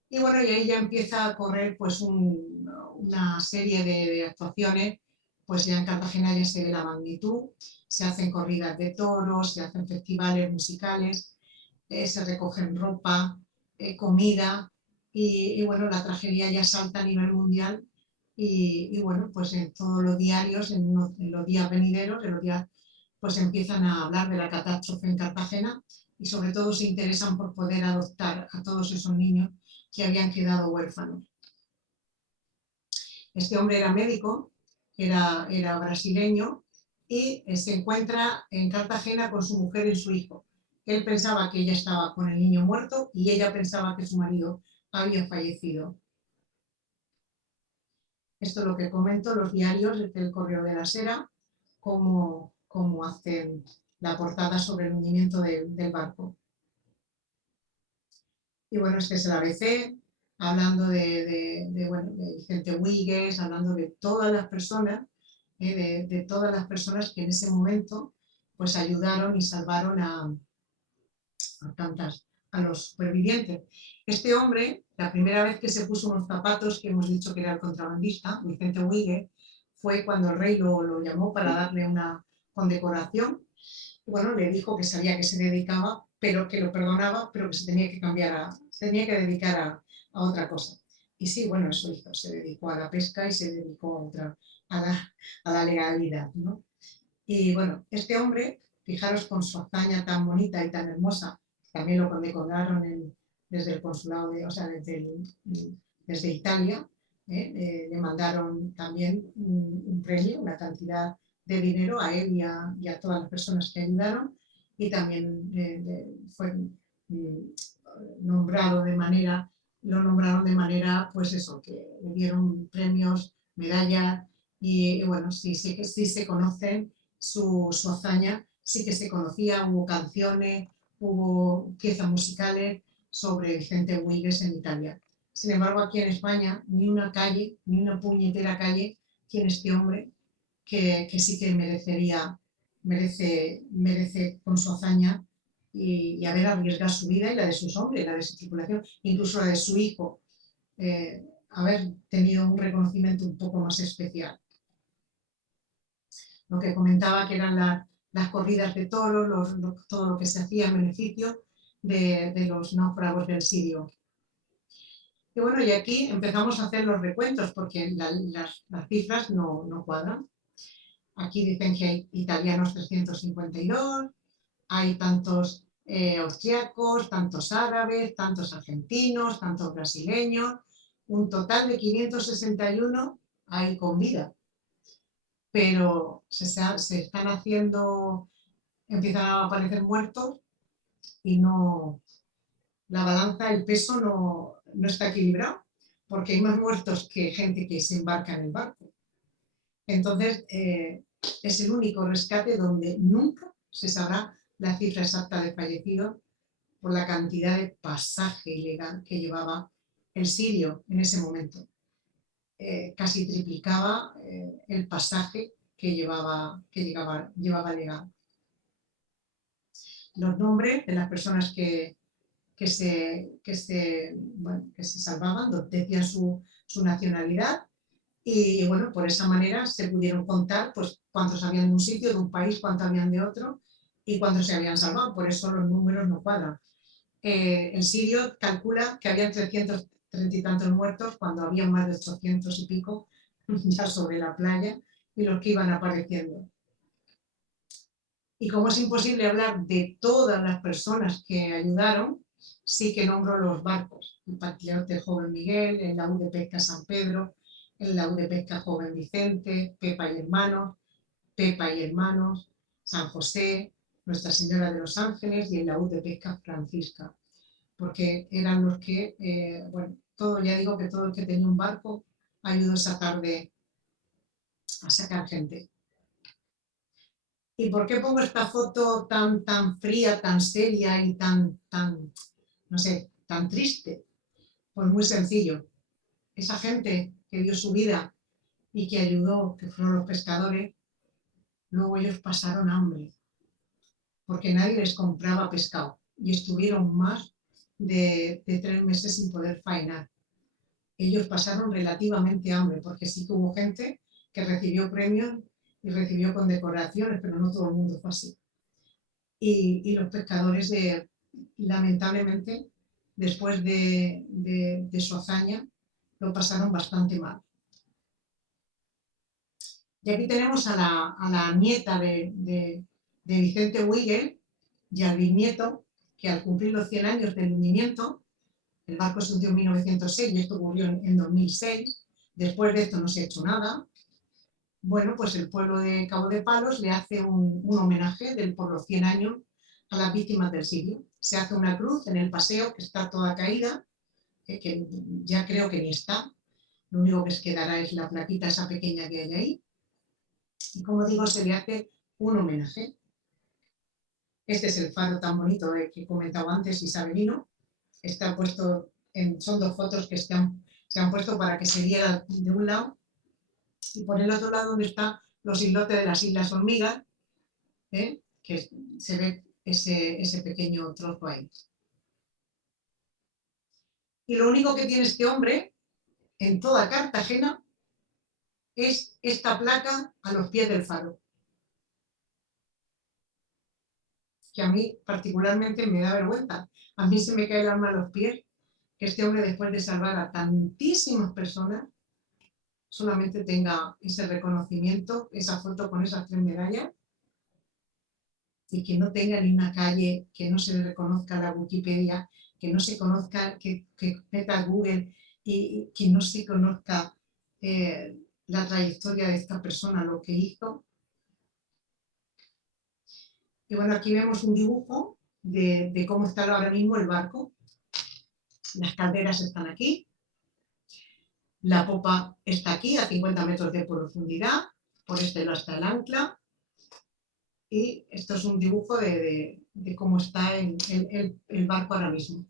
Y bueno, y ahí ya empieza a correr pues, una serie de actuaciones, pues ya en Cartagena ya se ve la magnitud, se hacen corridas de toros, se hacen festivales musicales, se recogen ropa, comida, y bueno, la tragedia ya salta a nivel mundial. Y bueno, pues en todos los diarios, en los días venideros, pues empiezan a hablar de la catástrofe en Cartagena, y sobre todo se interesan por poder adoptar a todos esos niños que habían quedado huérfanos. Este hombre era médico, era brasileño, y se encuentra en Cartagena con su mujer y su hijo. Él pensaba que ella estaba con el niño muerto y ella pensaba que su marido había fallecido. Esto es lo que comento los diarios del Correo de la Sera, cómo hacen la portada sobre el hundimiento del barco. Y bueno, este es el ABC, hablando de Vicente Huigues, hablando de todas las personas, de todas las personas que en ese momento pues ayudaron y salvaron a los supervivientes. Este hombre, la primera vez que se puso unos zapatos, que hemos dicho que era el contrabandista, Vicente Huigues, fue cuando el rey lo llamó para darle una condecoración. Y bueno, le dijo que sabía que se dedicaba, pero que lo perdonaba, pero que se tenía que dedicar a otra cosa. Y sí, bueno, eso hizo, se dedicó a la pesca y se dedicó a la legalidad, ¿no? Y bueno, este hombre, fijaros con su hazaña tan bonita y tan hermosa, también lo condecoraron desde el consulado, desde Italia, le mandaron también un premio, una cantidad de dinero a él y a todas las personas que ayudaron, y también fue nombrado lo nombraron de manera, pues eso, que le dieron premios, medallas, y bueno, sí se conocen su hazaña, sí que se conocía, hubo canciones, hubo piezas musicales sobre Vicente Huigues en Italia. Sin embargo, aquí en España, ni una calle, ni una puñetera calle tiene este hombre que sí que merece con su hazaña y haber arriesgado su vida y la de sus hombres, la de su tripulación, incluso la de su hijo, haber tenido un reconocimiento un poco más especial. Lo que comentaba que eran las corridas de toros, todo lo que se hacía en beneficio de los náufragos del Sirio. Y bueno, y aquí empezamos a hacer los recuentos porque las cifras no cuadran. Aquí dicen que hay italianos 352, hay tantos austriacos, tantos árabes, tantos argentinos, tantos brasileños, un total de 561 hay con vida. Pero se están haciendo, empiezan a aparecer muertos y no, la balanza, el peso no está equilibrado, porque hay más muertos que gente que se embarca en el barco. Entonces, es el único rescate donde nunca se sabrá la cifra exacta de fallecidos por la cantidad de pasaje ilegal que llevaba el sirio en ese momento. Casi triplicaba el pasaje que llevaba legal. Los nombres de las personas que se salvaban, decían su nacionalidad, y bueno, por esa manera se pudieron contar pues cuántos habían de un sitio, de un país, cuántos habían de otro y cuántos se habían salvado. Por eso los números no cuadran. El sirio calcula que había 330 y tantos muertos cuando había más de 800 y pico ya sobre la playa y los que iban apareciendo. Y como es imposible hablar de todas las personas que ayudaron, sí que nombro los barcos: el Patriote Joven Miguel, el laúd de pesca San Pedro, el laúd de pesca Joven Vicente, Pepa y Hermanos, San José, Nuestra Señora de los Ángeles y el laúd de pesca Francisca, porque eran los que, ya digo que todo el que tenía un barco ayudó esa tarde a sacar gente. ¿Y por qué pongo esta foto tan fría, tan seria y tan triste? Pues muy sencillo. Esa gente que dio su vida y que ayudó, que fueron los pescadores, luego ellos pasaron hambre, porque nadie les compraba pescado y estuvieron más de 3 meses sin poder faenar. Ellos pasaron relativamente hambre, porque sí que hubo gente que recibió premios y recibió condecoraciones, pero no todo el mundo fue así. Y los pescadores, lamentablemente, después de su hazaña, lo pasaron bastante mal. Y aquí tenemos a la nieta de Vicente Huiguel y al bisnieto, que al cumplir los 100 años del hundimiento, el barco se hundió en 1906 y esto ocurrió en 2006, después de esto no se ha hecho nada. Bueno, pues el pueblo de Cabo de Palos le hace un homenaje por los 100 años a las víctimas del sirio. Se hace una cruz en el paseo que está toda caída, que ya creo que ni está, lo único que quedará es la plaquita esa pequeña que hay ahí. Y como digo, se le hace un homenaje. Este es el faro tan bonito que comentaba antes, isabelino. Está puesto, son 2 fotos que se han puesto para que se viera de un lado, y por el otro lado donde están los islotes de las Islas Hormigas, que se ve ese pequeño trozo ahí. Y lo único que tiene este hombre en toda Cartagena es esta placa a los pies del faro, que a mí particularmente me da vergüenza. A mí se me cae el alma a los pies que este hombre, después de salvar a tantísimas personas, solamente tenga ese reconocimiento, esa foto con esas 3 medallas, y que no tenga ni una calle, que no se le reconozca la Wikipedia, que no se conozca, que meta Google y que no se conozca la trayectoria de esta persona, lo que hizo. Y bueno, aquí vemos un dibujo de cómo está ahora mismo el barco. Las calderas están aquí, la popa está aquí a 50 metros de profundidad, por este lado está el ancla, y esto es un dibujo de cómo está el barco ahora mismo.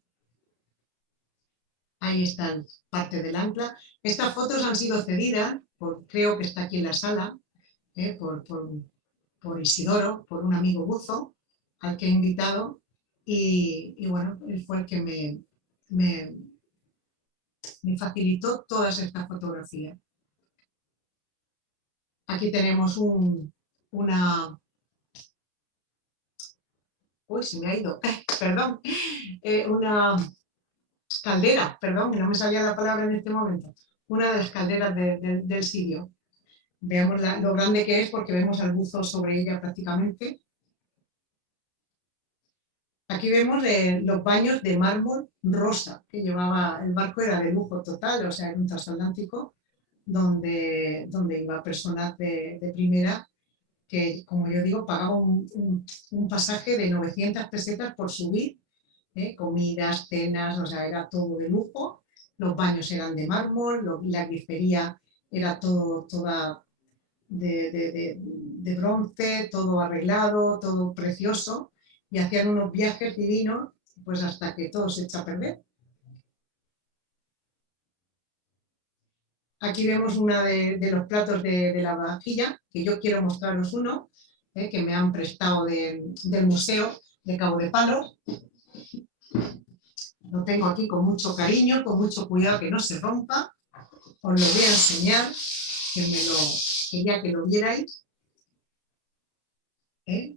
Ahí está parte del ancla. Estas fotos han sido cedidas, creo que está aquí en la sala, por Isidoro, por un amigo buzo, al que he invitado, y bueno, él fue el que me facilitó todas estas fotografías. Aquí tenemos una... Uy, se me ha ido, perdón, una caldera, perdón, que no me salía la palabra en este momento, una de las calderas del sirio. Veamos lo grande que es porque vemos el buzo sobre ella prácticamente. Aquí vemos los baños de mármol rosa que llevaba el barco, era de lujo total, o sea, era un transatlántico donde iba personas de primera que, como yo digo, pagaba un pasaje de 900 pesetas por subir, comidas, cenas, o sea, era todo de lujo. Los baños eran de mármol, la grifería era toda de bronce, todo arreglado, todo precioso, y hacían unos viajes divinos, pues hasta que todo se echa a perder. Aquí vemos uno de los platos de la vajilla, que yo quiero mostraros uno, que me han prestado del Museo de Cabo de Palos. Lo tengo aquí con mucho cariño, con mucho cuidado que no se rompa. Os lo voy a enseñar, quería que lo vierais.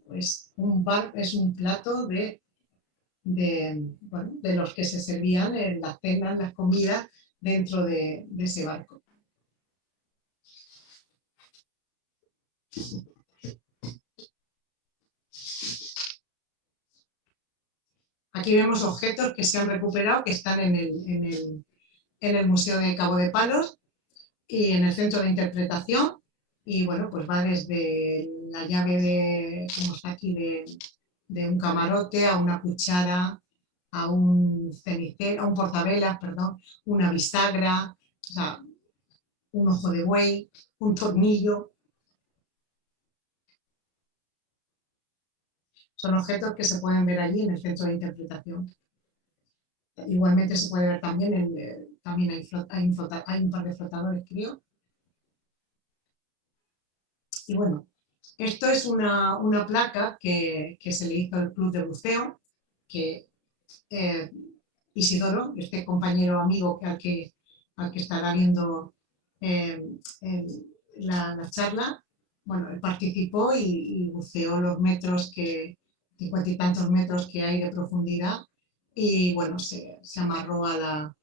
Pues es un plato de los que se servían en las cenas, las comidas dentro de ese barco. Aquí vemos objetos que se han recuperado, que están en el Museo de Cabo de Palos y en el centro de interpretación. Y bueno, pues va desde la llave como está aquí, de un camarote a una cuchara, a un cenicero, a un portavelas, perdón, una bisagra, o sea, un ojo de buey, un tornillo. Son objetos que se pueden ver allí en el centro de interpretación. Igualmente se puede ver también, también hay un par de flotadores, creo. Y bueno, esto es una placa que se le hizo al Club de Buceo, que Isidoro, este compañero amigo al que estará viendo la charla, bueno, él participó y buceó los metros 50 y tantos metros que hay de profundidad, y bueno, se amarró a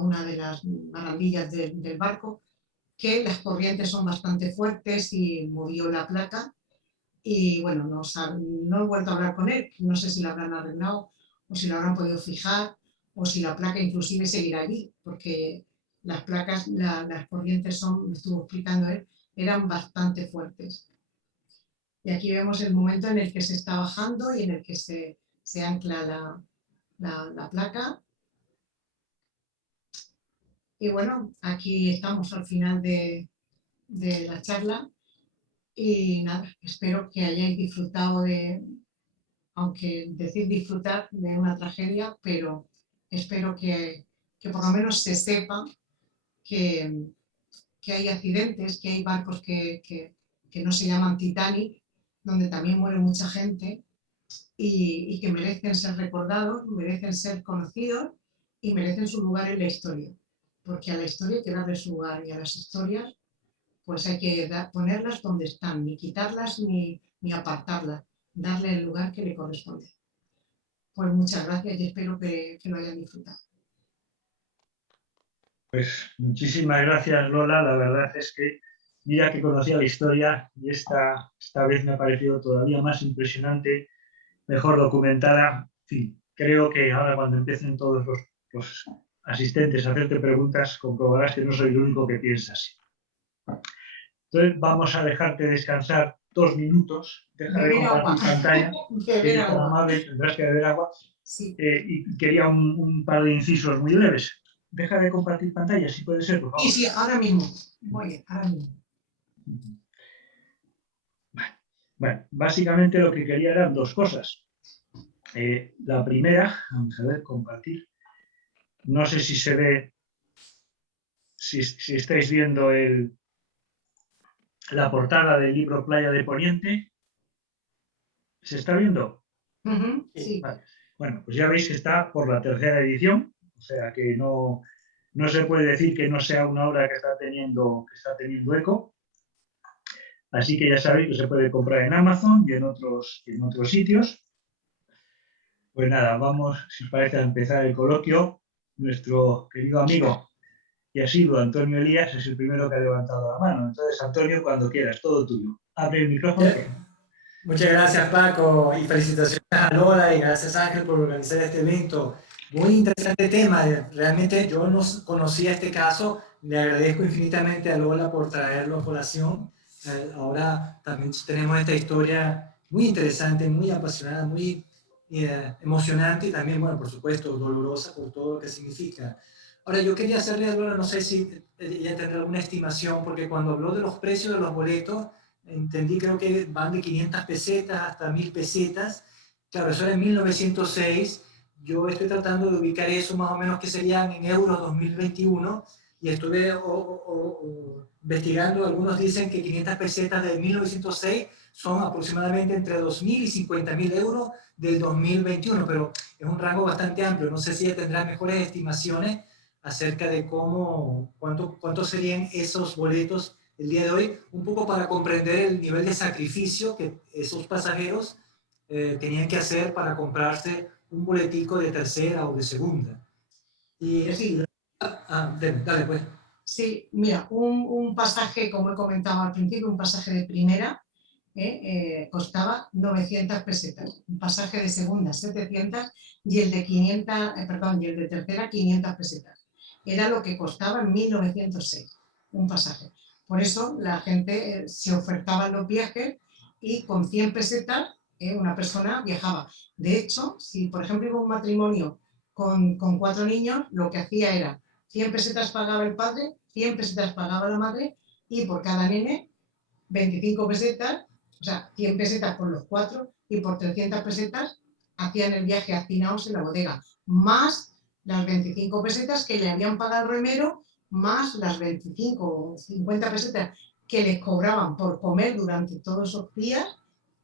una de las barandillas del barco, que las corrientes son bastante fuertes y movió la placa. Y bueno, no he vuelto a hablar con él, no sé si lo habrán arreglado o si lo habrán podido fijar o si la placa inclusive seguirá allí, porque las placas, las corrientes son, me estuvo explicando él, eran bastante fuertes. Y aquí vemos el momento en el que se está bajando y en el que se ancla la placa. Y bueno, aquí estamos al final de la charla. Y nada, espero que hayáis disfrutado aunque decir disfrutar de una tragedia, pero espero que por lo menos se sepa que hay accidentes, que hay barcos que no se llaman Titanic, donde también muere mucha gente y que merecen ser recordados, merecen ser conocidos y merecen su lugar en la historia. Porque a la historia hay que darle su lugar y a las historias pues hay que ponerlas donde están, ni quitarlas ni apartarlas, darle el lugar que le corresponde. Pues muchas gracias y espero que lo hayan disfrutado. Pues muchísimas gracias, Lola. La verdad es que mira que conocía la historia y esta vez me ha parecido todavía más impresionante, mejor documentada. En fin, creo que ahora cuando empiecen todos los asistentes a hacerte preguntas, comprobarás que no soy el único que piensa así. Entonces vamos a dejarte descansar 2 minutos. Deja de compartir pantalla. Beber agua. Amable, tendrás que beber agua. Sí. Y quería un par de incisos muy breves. Deja de compartir pantalla, si puede ser, por favor. Sí, ahora mismo. Voy, ahora mismo. Bueno, básicamente lo que quería eran 2 cosas. La primera, vamos a ver, compartir. No sé si se ve, si estáis viendo la portada del libro Playa de Poniente. ¿Se está viendo? Sí. Vale. Bueno, pues ya veis que está por la 3ª edición, o sea que no se puede decir que no sea una obra que está teniendo eco. Así que ya sabéis que se puede comprar en Amazon y en otros sitios. Pues nada, vamos, si os parece, a empezar el coloquio. Nuestro querido amigo y ha sido Antonio Elías, es el primero que ha levantado la mano. Entonces, Antonio, cuando quieras, todo tuyo. Abre el micrófono. Muchas gracias, Paco, y felicitaciones a Lola y gracias, Ángel, por organizar este evento. Muy interesante tema. Realmente yo no conocía este caso. Le agradezco infinitamente a Lola por traerlo a colación. Ahora también tenemos esta historia muy interesante, muy apasionada, muy emocionante y también, bueno, por supuesto, dolorosa por todo lo que significa. Ahora, yo quería hacerle a Lola, no sé si ella tendrá alguna estimación, porque cuando habló de los precios de los boletos, entendí, creo que van de 500 pesetas hasta 1000 pesetas. Claro, eso era en 1906. Yo estoy tratando de ubicar eso más o menos que serían en euros 2021 y estuve investigando. Algunos dicen que 500 pesetas de 1906 son aproximadamente entre 2.000 y 50.000 euros del 2021, pero es un rango bastante amplio. No sé si ella tendrá mejores estimaciones acerca de cuánto serían esos boletos el día de hoy, un poco para comprender el nivel de sacrificio que esos pasajeros tenían que hacer para comprarse un boletico de tercera o de segunda. Y sí. Dale, pues. Sí, mira, un pasaje, como he comentado al principio, un pasaje de primera costaba 900 pesetas, un pasaje de segunda 700 y el de 500, perdón, y el de tercera 500 pesetas. Era lo que costaba en 1906 un pasaje. Por eso la gente se ofertaba los viajes y con 100 pesetas una persona viajaba. De hecho, si por ejemplo iba un matrimonio con 4 niños, lo que hacía era 100 pesetas pagaba el padre, 100 pesetas pagaba la madre y por cada nene 25 pesetas, o sea, 100 pesetas por los 4 y por 300 pesetas hacían el viaje hacinados en la bodega, más las 25 pesetas que le habían pagado al remero, más las 25 o 50 pesetas que les cobraban por comer durante todos esos días,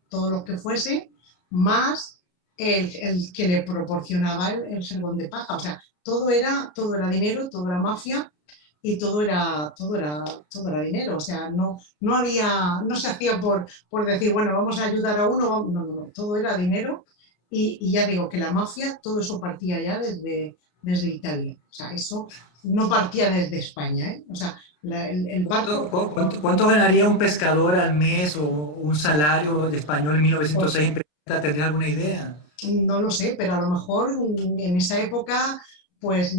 todos los que fuese, más el que le proporcionaba el jergón de paja. O sea, todo era dinero, todo era mafia y todo era dinero. O sea, no se hacía por decir, bueno, vamos a ayudar a uno, no, todo era dinero. Y ya digo que la mafia, todo eso partía ya desde Italia. O sea, eso no partía desde España, ¿eh? O sea, el barco... ¿Cuánto ganaría un pescador al mes o un salario de español en 1906? ¿Tendrías alguna idea? No lo sé, pero a lo mejor en esa época, pues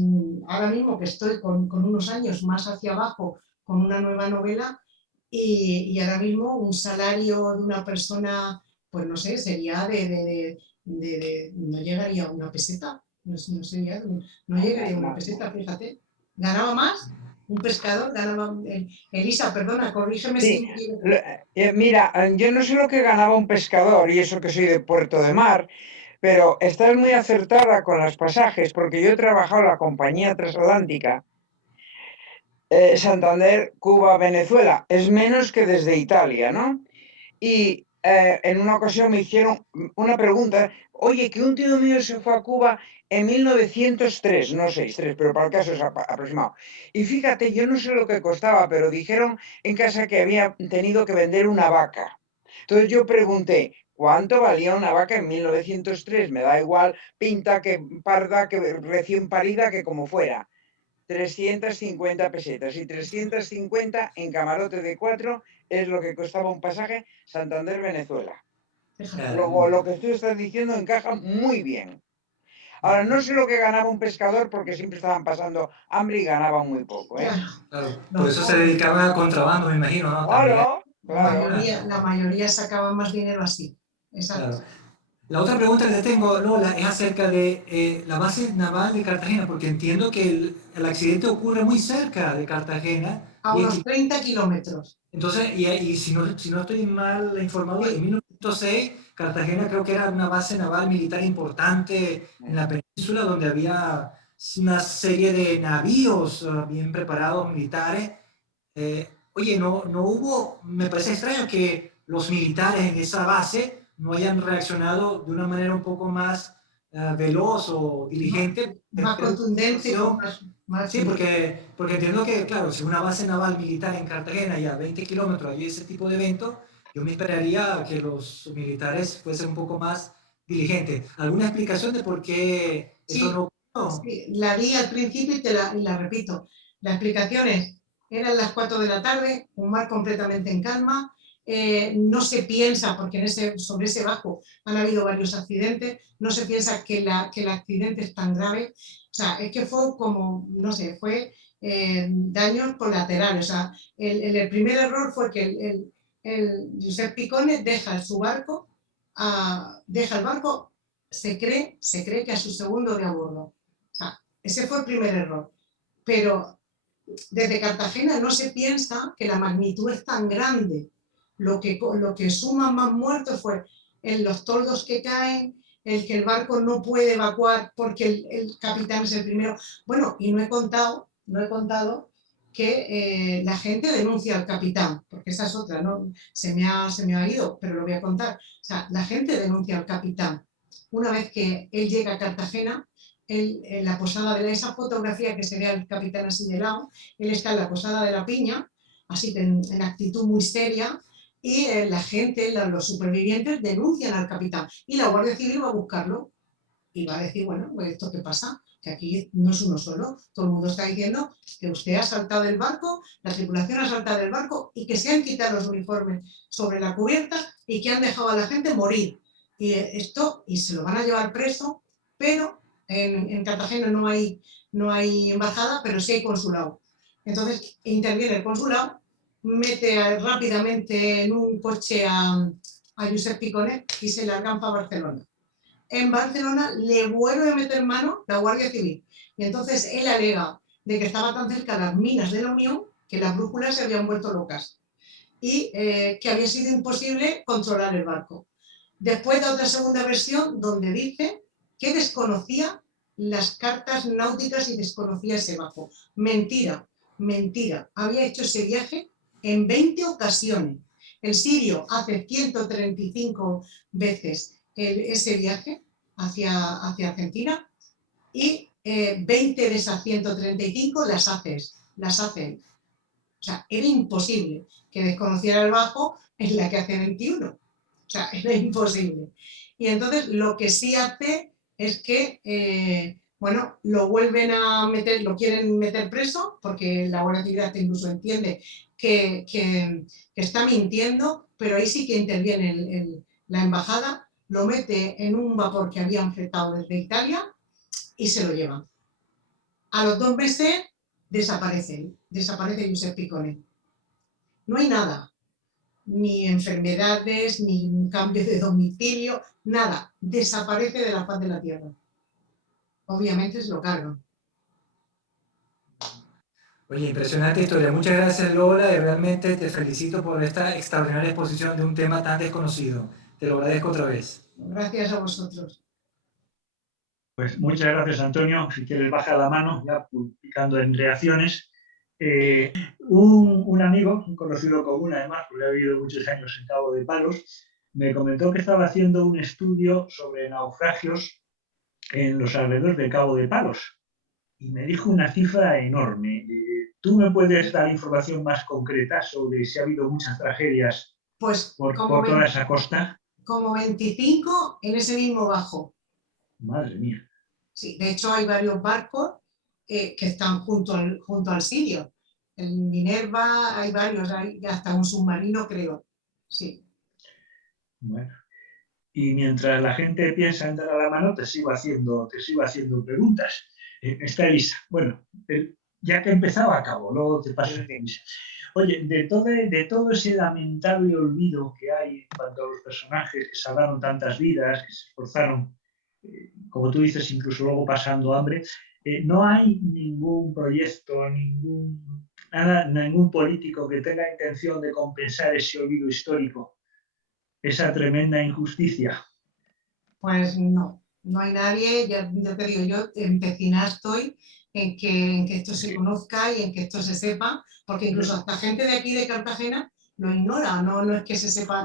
ahora mismo que estoy con unos años más hacia abajo con una nueva novela y ahora mismo un salario de una persona, pues no sé, sería no llegaría a una peseta, no llegaría a una peseta, fíjate. ¿Ganaba más? Un pescador ganaba... Elisa, perdona, corrígeme Sí, mira, yo no sé lo que ganaba un pescador, y eso que soy de Puerto de Mar, pero estás muy acertada con los pasajes, porque yo he trabajado en la compañía transatlántica Santander, Cuba, Venezuela, es menos que desde Italia, ¿no? Y en una ocasión me hicieron una pregunta, oye, que un tío mío se fue a Cuba en 1903, no 63, pero para el caso es aproximado. Y fíjate, yo no sé lo que costaba, pero dijeron en casa que había tenido que vender una vaca. Entonces yo pregunté, ¿cuánto valía una vaca en 1903? Me da igual pinta que parda, que recién parida, que como fuera. 350 pesetas y 350 en camarote de 4 es lo que costaba un pasaje Santander-Venezuela. Luego, lo que tú estás diciendo encaja muy bien. Ahora, no sé lo que ganaba un pescador porque siempre estaban pasando hambre y ganaban muy poco, ¿eh? Claro, por eso se dedicaban a contrabando, me imagino, ¿no? Claro, claro. La mayoría sacaban más dinero así. Exacto. Claro. La otra pregunta que te tengo, Lola, es acerca de la base naval de Cartagena, porque entiendo que el accidente ocurre muy cerca de Cartagena. A unos 30 kilómetros. Entonces, y si no estoy mal informado, en 1906 Cartagena creo que era una base naval militar importante en la península, donde había una serie de navíos bien preparados militares. Oye, no hubo, me parece extraño que los militares en esa base no hayan reaccionado de una manera un poco más veloz o diligente. Más contundente. Sí, porque entiendo que, claro, si una base naval militar en Cartagena y a 20 kilómetros hay ese tipo de evento, yo me esperaría que los militares fuesen un poco más diligentes. ¿Alguna explicación de por qué eso no ocurrió? Sí, la di al principio y la repito. La explicación es, eran las 4 de la tarde, un mar completamente en calma, no se piensa, porque sobre ese barco han habido varios accidentes, no se piensa que el accidente es tan grave, o sea, es que fue como, no sé, fue daños colaterales, o sea, el primer error fue que el Josep Picone deja su barco, deja el barco, se cree que a su segundo de a bordo, o sea, ese fue el primer error, pero desde Cartagena no se piensa que la magnitud es tan grande. Lo que suma más muertos fue en los toldos que caen, el que el barco no puede evacuar porque el capitán es el primero. Bueno, y no he contado que la gente denuncia al capitán, porque esa es otra, ¿no? Se me ha ido, pero lo voy a contar. O sea, la gente denuncia al capitán. Una vez que él llega a Cartagena, en la posada de esa fotografía que se ve al capitán así de lado, él está en la posada de la Piña, así que en actitud muy seria, y la gente, los supervivientes denuncian al capitán y la Guardia Civil va a buscarlo y va a decir, bueno, pues esto qué pasa, que aquí no es uno solo, todo el mundo está diciendo que usted ha saltado del barco, la tripulación ha saltado del barco y que se han quitado los uniformes sobre la cubierta y que han dejado a la gente morir. Y se lo van a llevar preso, pero en Cartagena no hay embajada, pero sí hay consulado. Entonces interviene el consulado, mete rápidamente en un coche a Josep Piconet y se largan para Barcelona. En Barcelona le vuelve a meter mano la Guardia Civil. Y entonces él alega de que estaba tan cerca las minas de la Unión que las brújulas se habían vuelto locas y que había sido imposible controlar el barco. Después da otra segunda versión donde dice que desconocía las cartas náuticas y desconocía ese barco. Mentira, mentira. Había hecho ese viaje en 20 ocasiones. El sirio hace 135 veces ese viaje hacia Argentina y 20 de esas 135 las hace él. O sea, era imposible que desconociera el barco en la que hace 21. O sea, era imposible. Y entonces lo que sí hace es que, bueno, lo vuelven a meter, lo quieren meter preso, porque la Guardia Civil incluso entiende que está mintiendo, pero ahí sí que interviene la embajada, lo mete en un vapor que habían fletado desde Italia y se lo llevan. A los 2 meses desaparece Josep Picone. No hay nada, ni enfermedades, ni cambios de domicilio, nada, desaparece de la faz de la tierra. Obviamente se lo cargan. Oye, impresionante historia. Muchas gracias, Lola, y realmente te felicito por esta extraordinaria exposición de un tema tan desconocido. Te lo agradezco otra vez. Gracias a vosotros. Pues muchas gracias, Antonio. Si quieres, baja la mano, ya picando en reacciones. Un amigo, un conocido común además, porque ha vivido muchos años en Cabo de Palos, me comentó que estaba haciendo un estudio sobre naufragios en los alrededores de Cabo de Palos y me dijo una cifra enorme. ¿Tú me puedes dar información más concreta sobre si ha habido muchas tragedias pues por toda esa costa? Como 25 en ese mismo bajo. Madre mía. Sí, de hecho hay varios barcos que están junto al Sirio. En Minerva hay varios, hay hasta un submarino, creo. Sí. Bueno. Y mientras la gente piensa en dar a la mano, te sigo haciendo preguntas. Está Elisa. Bueno, ya que empezaba, acabo, luego te paso a Elisa. Oye, de todo ese lamentable olvido que hay en cuanto a los personajes que salvaron tantas vidas, que se esforzaron, como tú dices, incluso luego pasando hambre, no hay ningún proyecto, ningún político que tenga intención de compensar ese olvido histórico, esa tremenda injusticia. Pues no hay nadie, ya te digo, yo empecinada estoy en que esto se conozca y en que esto se sepa, porque incluso hasta gente de aquí de Cartagena lo ignora, no es que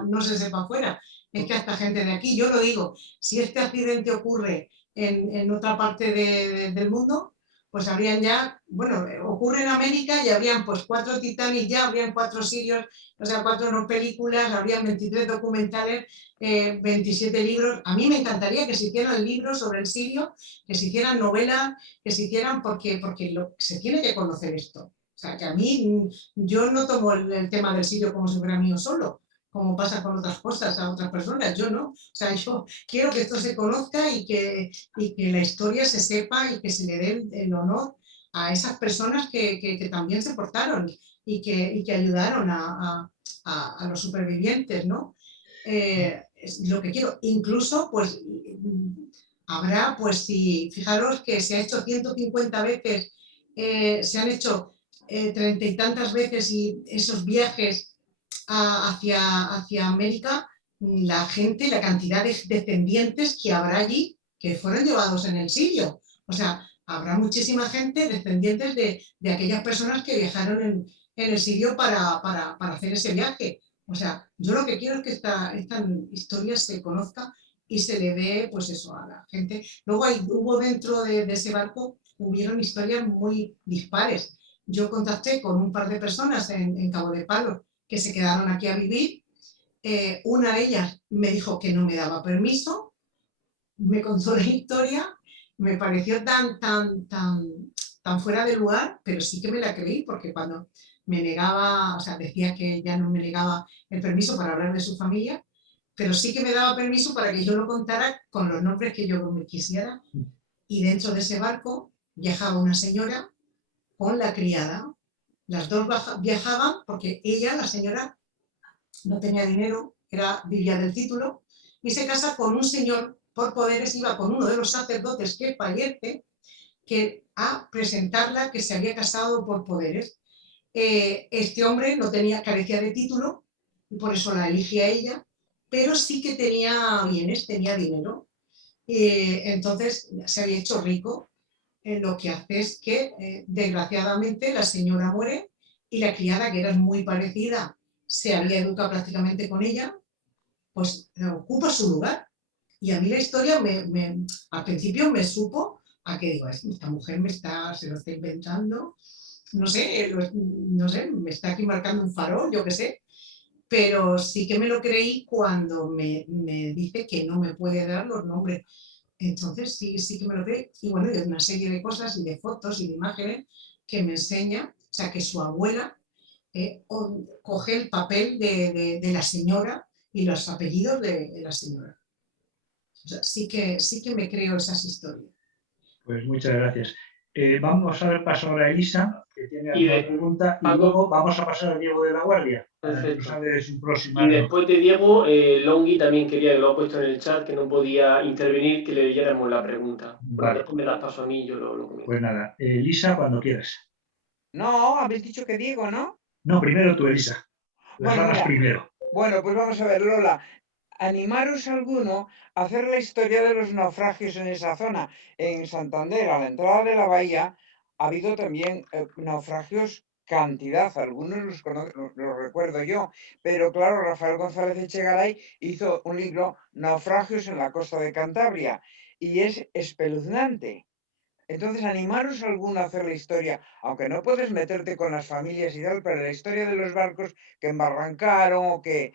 no se sepa afuera, es que hasta gente de aquí, yo lo digo, si este accidente ocurre en otra parte del mundo, pues habrían ya, bueno, ocurre en América y habrían pues 4 Titanic ya, habrían 4 sirios, o sea, 4 no películas, habrían 23 documentales, 27 libros. A mí me encantaría que se hicieran libros sobre el sirio, que se hicieran novelas, que se hicieran, porque se tiene que conocer esto. O sea, que a mí, yo no tomo el tema del sirio como si fuera mío solo, como pasa con otras cosas a otras personas, yo no. O sea, yo quiero que esto se conozca y que la historia se sepa y que se le dé el honor a esas personas que también se portaron y que ayudaron a los supervivientes, ¿no? Es lo que quiero. Incluso, pues, habrá, pues, si fijaros que se ha hecho 150 veces, se han hecho 30 y tantas veces, y esos viajes hacia América, la gente, la cantidad de descendientes que habrá allí que fueron llevados en el sirio. O sea, habrá muchísima gente descendientes de aquellas personas que viajaron en el sirio para hacer ese viaje. O sea, yo lo que quiero es que esta historia se conozca y se le dé, pues eso, a la gente. Luego hubo dentro de ese barco, hubieron historias muy dispares. Yo contacté con un par de personas en Cabo de Palos que se quedaron aquí a vivir. Una de ellas me dijo que no me daba permiso, me contó la historia, me pareció tan fuera de lugar, pero sí que me la creí, porque cuando me negaba, o sea, decía que ya no me negaba el permiso para hablar de su familia, pero sí que me daba permiso para que yo lo contara con los nombres que yo me quisiera. Y dentro de ese barco viajaba una señora con la criada. Las dos viajaban porque ella, la señora, no tenía dinero, vivía del título, y se casa con un señor por poderes, iba con uno de los sacerdotes que fallece, que a presentarla que se había casado por poderes. Este hombre no carecía de título, y por eso la elige a ella, pero sí que tenía bienes, tenía dinero. Entonces se había hecho rico. Lo que hace es que, desgraciadamente, la señora muere y la criada, que era muy parecida, se había educado prácticamente con ella, pues ocupa su lugar. Y a mí la historia, al principio me supo a que digo, esta mujer se lo está inventando, no sé, me está aquí marcando un farol, yo qué sé, pero sí que me lo creí cuando me dice que no me puede dar los nombres. Entonces sí que me lo creí. Y bueno, hay una serie de cosas y de fotos y de imágenes que me enseña, o sea, que su abuela coge el papel de la señora y los apellidos de la señora. O sea, sí que me creo esas historias. Pues muchas gracias. Vamos a dar paso ahora a Elisa, que tiene Y alguna pregunta, y luego vamos a pasar a Diego de la Guardia, para que nos hable de su próxima. Y después de Diego, Longhi también quería, que lo ha puesto en el chat, que no podía intervenir, que le leyéramos la pregunta. Bueno, después me das paso a mí y yo lo comento. Pues nada, Elisa, cuando quieras. No, habéis dicho que Diego, ¿no? No, primero tú, Elisa. Las Bueno, damas mira, primero. bueno, pues vamos a ver, Lola. Animaros alguno a hacer la historia de los naufragios en esa zona. En Santander, a la entrada de la bahía, ha habido también naufragios cantidad. Algunos los recuerdo yo. Pero claro, Rafael González Echegaray hizo un libro, Naufragios en la costa de Cantabria, y es espeluznante. Entonces, animaros alguno a hacer la historia, aunque no puedes meterte con las familias y tal, pero la historia de los barcos que embarrancaron o que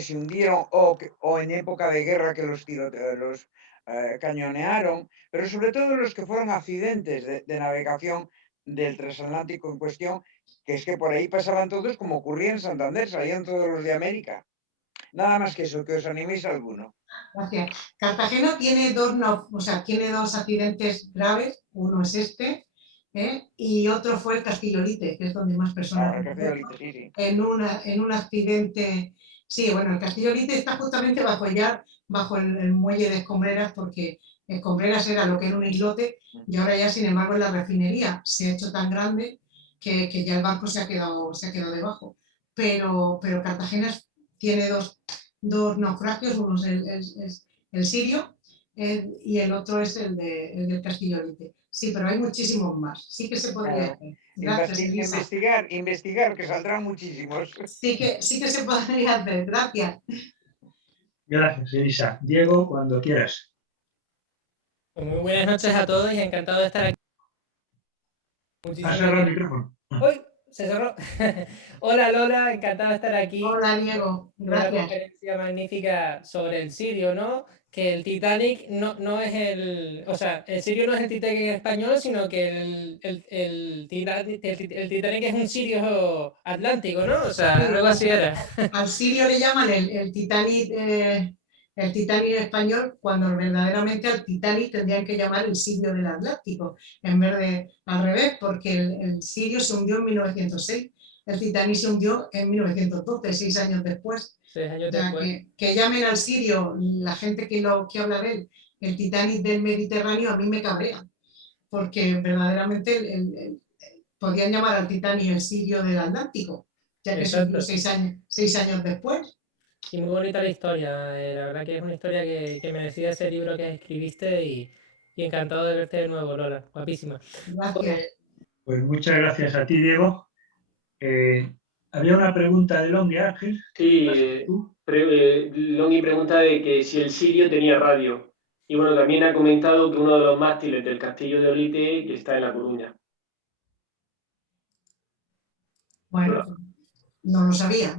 se hundieron o en época de guerra que los cañonearon, pero sobre todo los que fueron accidentes de navegación del transatlántico en cuestión, que es que por ahí pasaban todos como ocurría en Santander, salían todos los de América. Nada más que eso, que os animéis a alguno. Gracias. Cartagena tiene tiene dos accidentes graves. Uno es este, y otro fue el Castillo-Lite, que es donde más personas han muerto. Sí. En un accidente. Sí, bueno, el Castillo-Lite está justamente bajo el muelle de Escombreras, porque Escombreras era lo que era un islote, y ahora ya, sin embargo, en la refinería se ha hecho tan grande que ya el barco se ha quedado debajo. Pero Cartagena tiene dos naufragios, uno es el sirio, y el otro es el del Castillo-Lite. Sí, pero hay muchísimos más. Sí que se podría hacer. Gracias, Elisa. Investigar, que saldrán muchísimos. Sí que se podría hacer. Gracias. Gracias, Elisa. Diego, cuando quieras. Muy buenas noches a todos y encantado de estar aquí. Ha cerrado el micrófono. ¡Uy! Se cerró. Hola Lola, encantado de estar aquí. Hola Diego, Una gracias. conferencia magnífica sobre el sirio, ¿no? Que el Titanic no es o sea, el sirio no es el Titanic en español, sino que el Titanic es un sirio atlántico, ¿no? O sea, algo así era. Al sirio le llaman el Titanic en español, cuando verdaderamente al Titanic tendrían que llamar el sirio del Atlántico, en vez de al revés, porque el sirio se hundió en 1906, el Titanic se hundió en 1912, 6 años después. 6 años O sea, después. que llamen al sirio, la gente que habla de él, el Titanic del Mediterráneo, a mí me cabrea, porque verdaderamente podían llamar al Titanic el sirio del Atlántico, ya que se hundió Exacto. 6 años después. Y muy bonita la historia, la verdad que es una historia que merecía ese libro que escribiste y encantado de verte de nuevo, Lola, guapísima. Gracias. Pues muchas gracias a ti, Diego. Había una pregunta de Longi, Ángel. Sí, Longi pregunta de que si el sirio tenía radio. Y bueno, también ha comentado que uno de los mástiles del castillo de Olite que está en La Coruña. Bueno, no lo sabía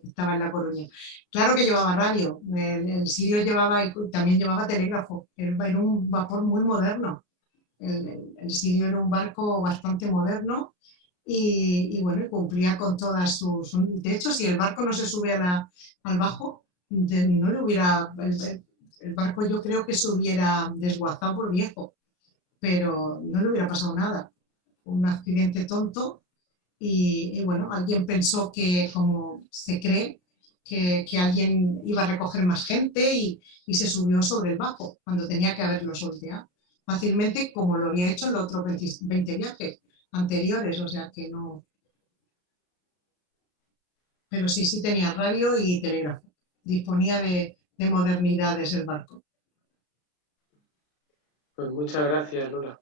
que estaba en La Coruña. Claro que llevaba radio, el sirio llevaba, también llevaba telégrafo, era un vapor muy moderno. El sirio era un barco bastante moderno y bueno, cumplía con todas sus... De hecho, si el barco no se sube al bajo, no le hubiera... El barco yo creo que se hubiera desguazado por viejo, pero no le hubiera pasado nada. Un accidente tonto y bueno, alguien pensó que, como se cree, que alguien iba a recoger más gente y se subió sobre el bajo cuando tenía que haberlo sorteado fácilmente, como lo había hecho en los otros 20 viajes anteriores, o sea que no. Pero sí tenía radio y telégrafo. Disponía de modernidades el barco. Pues muchas gracias, Lola.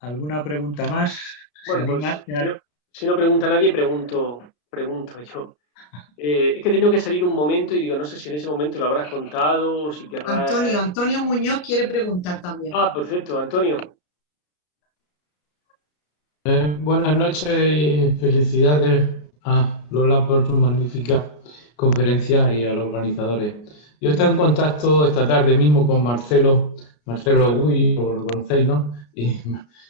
¿Alguna pregunta más? Bueno, pues, si no pregunta nadie, pregunto yo. Es que he tenido que salir un momento y digo, no sé si en ese momento lo habrás contado o si querrás... Antonio Muñoz quiere preguntar también. Ah, perfecto, Antonio. Buenas noches y felicidades a Lola por su magnífica conferencia y a los organizadores. Yo estoy en contacto esta tarde mismo con Marcelo Gui, por lo conocéis, ¿no? Y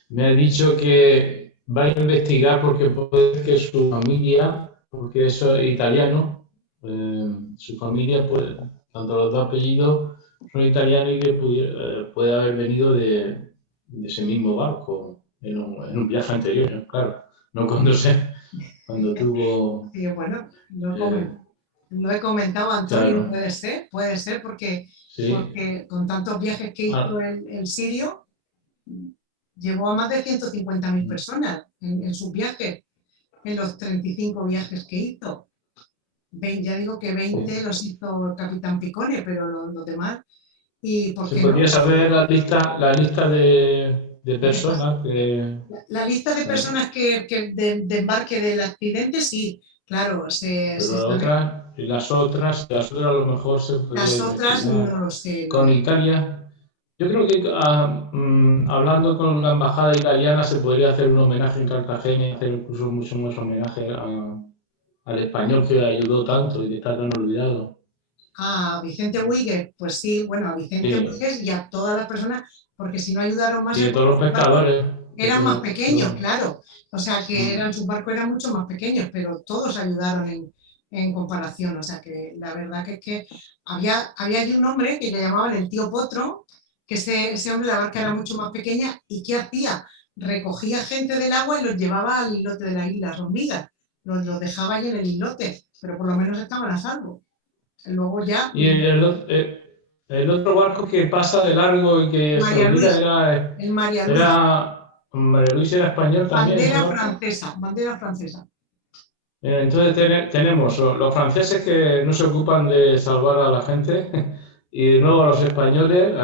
me ha dicho que va a investigar porque puede ser que su familia, porque eso es italiano, su familia, pues, tanto los dos apellidos son italianos y que puede haber venido de ese mismo barco. En un viaje anterior, ¿no? Claro, no cuando tuvo... Sí, bueno, lo he comentado, Antonio, Claro. puede ser porque, Sí. porque con tantos viajes que hizo el sirio, llevó a más de 150.000 personas en sus viajes, en los 35 viajes que hizo. Ya digo que 20 los hizo el capitán Picone, pero los demás... ¿Y por ¿Se qué podría no? saber la lista de personas que... La lista de personas que de embarque del accidente, sí, claro, se sabe. Las otras a lo mejor se podría Las otras investigar. no lo sé. Con Italia, yo creo que hablando con la embajada italiana se podría hacer un homenaje en Cartagena y hacer incluso mucho más homenaje al español que ayudó tanto y que está tan olvidado. A Vicente Huigues, pues sí, bueno, a Vicente Huigues y a todas las personas, porque si no ayudaron más... Y de todos los pescadores. Eran más pequeños, claro. O sea, que sus barcos eran mucho más pequeños, pero todos ayudaron en comparación. O sea, que la verdad que es que había allí un hombre que le llamaban el tío Potro, que ese hombre, la barca era mucho más pequeña, ¿y qué hacía? Recogía gente del agua y los llevaba al islote de las Islas Hormigas. Los dejaba ahí en el islote, pero por lo menos estaban a salvo. Luego ya... Y el otro barco que pasa de largo y que se olvida era María Luis. María Luis era español también. Bandera francesa. Entonces tenemos los franceses que no se ocupan de salvar a la gente y luego los españoles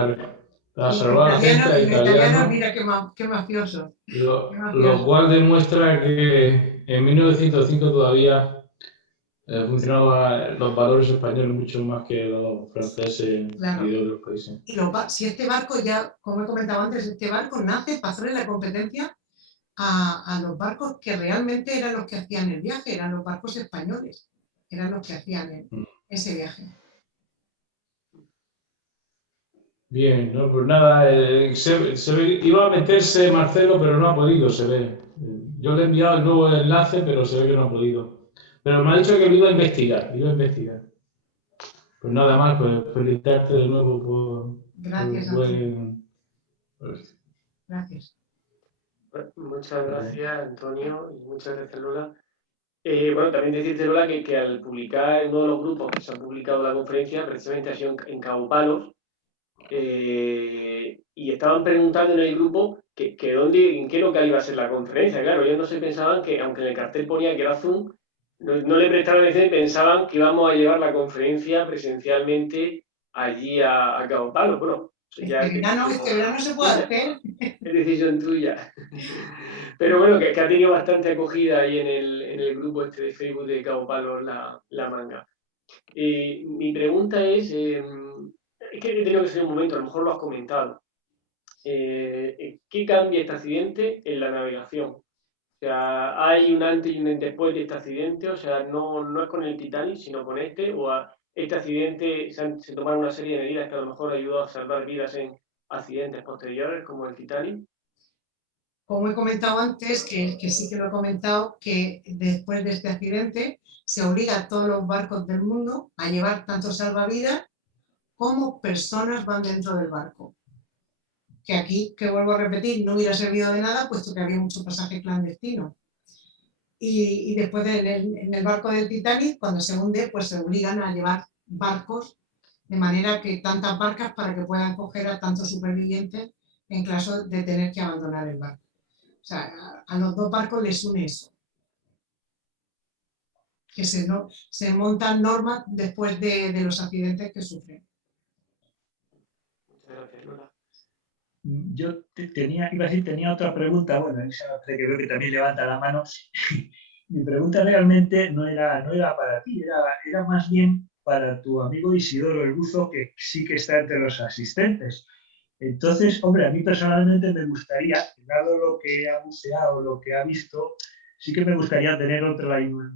a salvar a la gente, a italianos. Mira qué mafioso. Lo cual demuestra que en 1905 todavía funcionaban los valores españoles mucho más que los franceses Claro. y de otros países. Y si este barco ya, como he comentado antes, este barco nace para hacerle la competencia a los barcos que realmente eran los que hacían el viaje, eran los barcos españoles, eran los que hacían ese viaje. Bien, no, pues nada, iba a meterse Marcelo, pero no ha podido, se ve. Yo le he enviado el nuevo enlace, pero se ve que no ha podido. Pero me ha dicho que lo iba a investigar, Pues nada más, pues felicitarte de nuevo por Gracias, buen... Gracias. Muchas gracias, Antonio, y muchas gracias, Lola. Bueno, también decirte, Lola, que al publicar en uno de los grupos que se ha publicado la conferencia, precisamente ha sido en Cabo Palos, y estaban preguntando en el grupo en qué local iba a ser la conferencia. Claro, ellos no se pensaban que, aunque en el cartel ponía que era Zoom, no le prestaron atención y pensaban que íbamos a llevar la conferencia presencialmente allí a Cabo Palos. Bueno, Este verano se puede hacer. Es decisión tuya. Pero bueno, que ha tenido bastante acogida ahí en el grupo este de Facebook de Cabo Palos la manga. Mi pregunta es que he tenido que ser un momento, a lo mejor lo has comentado. ¿Qué cambia este accidente en la navegación? O sea, ¿hay un antes y un después de este accidente? O sea, no es con el Titanic, sino con este, este accidente se tomaron una serie de medidas que a lo mejor ayudó a salvar vidas en accidentes posteriores, como el Titanic. Como he comentado antes, que sí que lo he comentado, que después de este accidente se obliga a todos los barcos del mundo a llevar tanto salvavidas como personas van dentro del barco. Que aquí, que vuelvo a repetir, no hubiera servido de nada, puesto que había mucho pasaje clandestino. Y después en el barco del Titanic, cuando se hunde, pues se obligan a llevar barcos, de manera que tantas barcas para que puedan coger a tantos supervivientes en caso de tener que abandonar el barco. O sea, a los dos barcos les une eso. Que se montan normas después de los accidentes que sufren. Muchas gracias, Lola. Yo tenía otra pregunta, bueno, esa que veo que también levanta la mano. Mi pregunta realmente no era para ti, era más bien para tu amigo Isidoro el Buzo, que sí que está entre los asistentes. Entonces, hombre, a mí personalmente me gustaría, dado lo que ha buceado, lo que ha visto, sí que me gustaría tener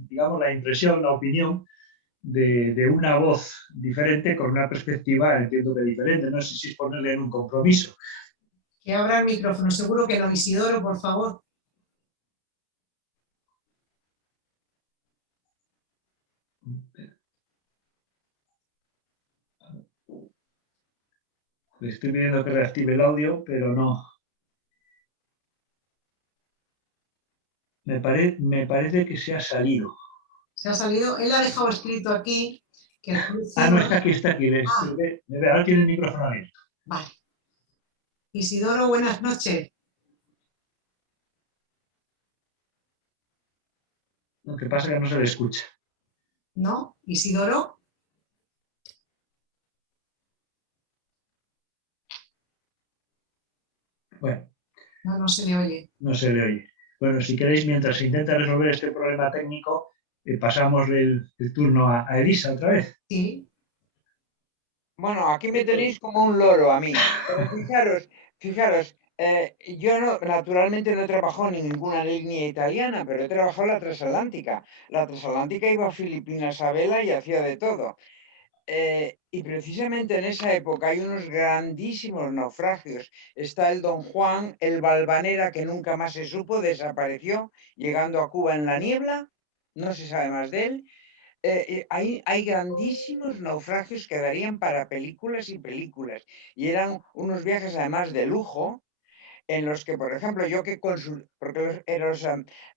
digamos, la impresión, la opinión de una voz diferente, con una perspectiva, entiendo que diferente. No sé si es ponerle en un compromiso. Que abra el micrófono, seguro que no. Isidoro, por favor. Le estoy pidiendo que reactive el audio, pero no. Me parece que se ha salido. Se ha salido. Él ha dejado escrito aquí que No, está aquí. Ahora tiene el micrófono abierto. Vale. Isidoro, buenas noches. Lo que pasa es que no se le escucha. ¿No? ¿Isidoro? Bueno. No se le oye. No se le oye. Bueno, si queréis, mientras se intenta resolver este problema técnico, pasamos el turno a Elisa otra vez. Sí. Bueno, aquí me tenéis como un loro a mí. Pero fijaros, yo naturalmente no he trabajado en ninguna línea italiana, pero he trabajado en la transatlántica. La transatlántica iba a Filipinas a vela y hacía de todo. Y precisamente en esa época hay unos grandísimos naufragios. Está el Don Juan, el Valvanera, que nunca más se supo, desapareció, llegando a Cuba en la niebla, no se sabe más de él. Hay grandísimos naufragios que darían para películas y películas. Y eran unos viajes además de lujo, en los que, por ejemplo, yo que consulté, porque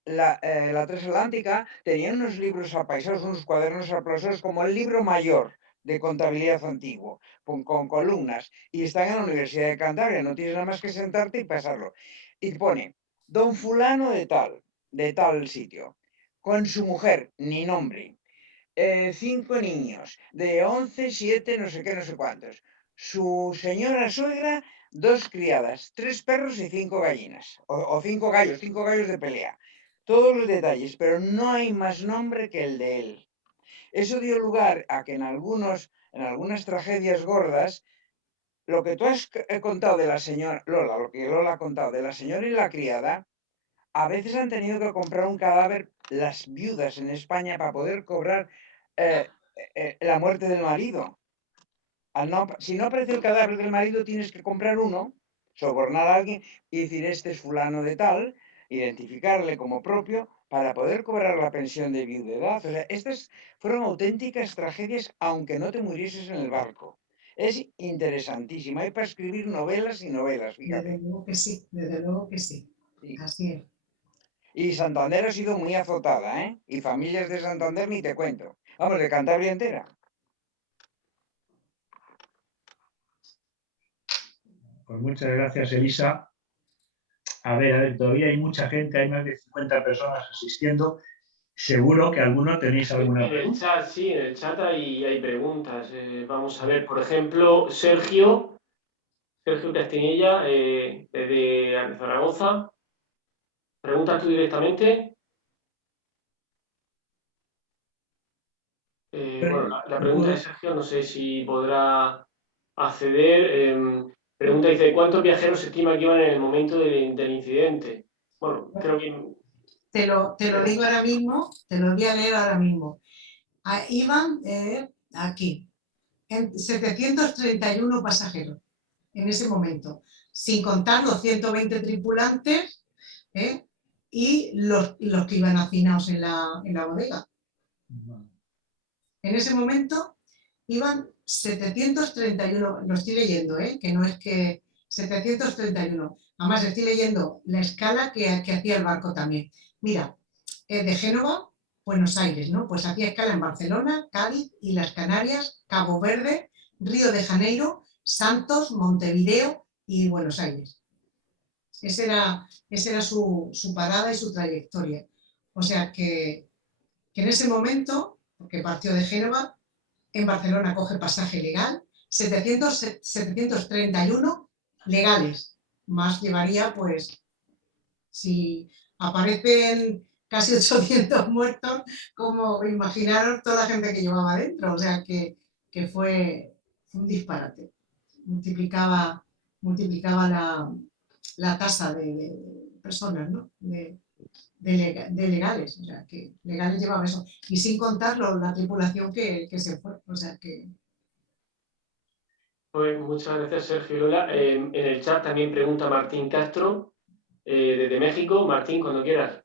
la transatlántica tenía unos libros apaisados, unos cuadernos aplausados, como el libro mayor de contabilidad antiguo, con columnas, y están en la Universidad de Cantabria, no tienes nada más que sentarte y pasarlo. Y pone, don fulano de tal sitio, con su mujer, ni nombre, 5 niños, de 11, 7, no sé qué, no sé cuántos. Su señora suegra, 2 criadas, 3 perros y 5 gallinas. O 5 gallos de pelea. Todos los detalles, pero no hay más nombre que el de él. Eso dio lugar a que en algunas tragedias gordas, lo que tú has contado de la señora Lola, lo que Lola ha contado de la señora y la criada, a veces han tenido que comprar un cadáver las viudas en España para poder cobrar la muerte del marido. Si no aparece el cadáver del marido, tienes que comprar uno, sobornar a alguien y decir, este es fulano de tal, identificarle como propio para poder cobrar la pensión de viudedad. O sea, estas fueron auténticas tragedias, aunque no te murieses en el barco. Es interesantísimo. Hay para escribir novelas y novelas, fíjate. Desde luego que sí, desde luego que sí. Sí. Así es. Y Santander ha sido muy azotada, ¿eh? Y familias de Santander ni te cuento. Vamos, de Cantabria entera. Pues muchas gracias, Elisa. A ver, todavía hay mucha gente, hay más de 50 personas asistiendo. Seguro que alguno tenéis alguna En el pregunta. chat, sí, en el chat hay preguntas. Vamos a ver, por ejemplo, Sergio Castinilla, de Zaragoza. ¿Preguntas tú directamente? Bueno, la pregunta de Sergio, no sé si podrá acceder. Pregunta, dice, ¿cuántos viajeros se estima que iban en el momento del incidente? Bueno, creo que... Te lo digo ahora mismo, te lo voy a leer ahora mismo. Iban aquí, en 731 pasajeros en ese momento, sin contar los 120 tripulantes y los que iban hacinados en la bodega. En ese momento iban 731, lo estoy leyendo, que no es que 731. Además, estoy leyendo la escala que hacía el barco también. Mira, de Génova, Buenos Aires, ¿no? Pues hacía escala en Barcelona, Cádiz, Islas Canarias, Cabo Verde, Río de Janeiro, Santos, Montevideo y Buenos Aires. Esa era su parada y su trayectoria. O sea que en ese momento, porque partió de Génova, en Barcelona coge pasaje legal, 731 legales, más llevaría, pues, si aparecen casi 800 muertos, como imaginaros toda la gente que llevaba dentro, o sea que fue un disparate, multiplicaba la tasa de personas, ¿no? De legales, o sea, que legales llevaba eso. Y sin contar la tripulación que se fue, o sea que... Pues muchas gracias, Sergio y Lola. En el chat también pregunta Martín Castro, desde México. Martín, cuando quieras.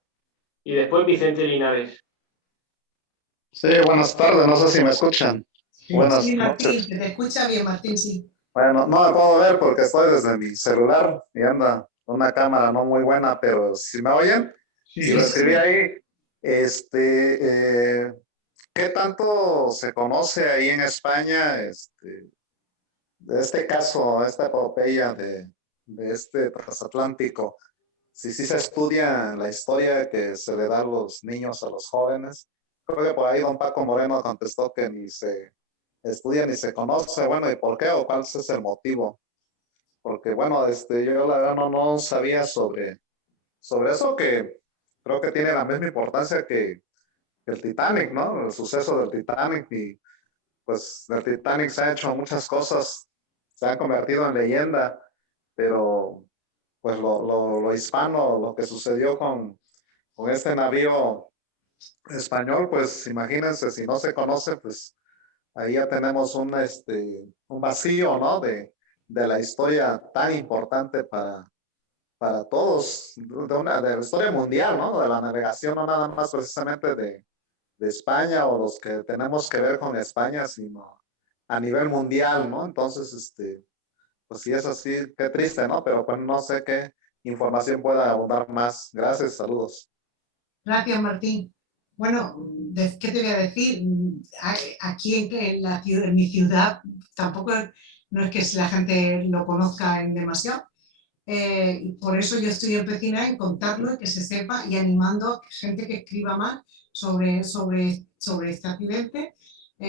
Y después Vicente Linares. Sí, buenas tardes, no sé si me escuchan. Sí. Buenas Sí, noches. Martín, te escucha bien, Martín, sí. Bueno, no me puedo ver porque estoy desde mi celular y anda una cámara no muy buena, pero si me oyen, Sí, y lo escribí ahí, ¿qué tanto se conoce ahí en España de este caso, esta epopeya de este transatlántico? Si sí se estudia la historia que se le da a los niños, a los jóvenes. Creo que por ahí don Paco Moreno contestó que ni se estudia ni se conoce. Bueno, ¿y por qué o cuál es el motivo? Porque bueno, yo la verdad no sabía sobre eso, que creo que tiene la misma importancia que el Titanic, ¿no? El suceso del Titanic. Y pues del Titanic se han hecho muchas cosas, se han convertido en leyenda, pero pues lo hispano, lo que sucedió con este navío español, pues imagínense, si no se conoce, pues ahí ya tenemos un vacío, ¿no? De la historia tan importante para todos, de la historia mundial, ¿no? De la navegación, no nada más precisamente de España o los que tenemos que ver con España, sino a nivel mundial, ¿no? Entonces, pues sí es así, qué triste, ¿no? Pero pues no sé qué información pueda abundar más. Gracias, saludos. Gracias, Martín. Bueno, ¿qué te voy a decir? Aquí en mi ciudad tampoco no es que la gente lo conozca en demasiado. Por eso yo estoy empecinada en contarlo y que se sepa y animando a gente que escriba más sobre este accidente,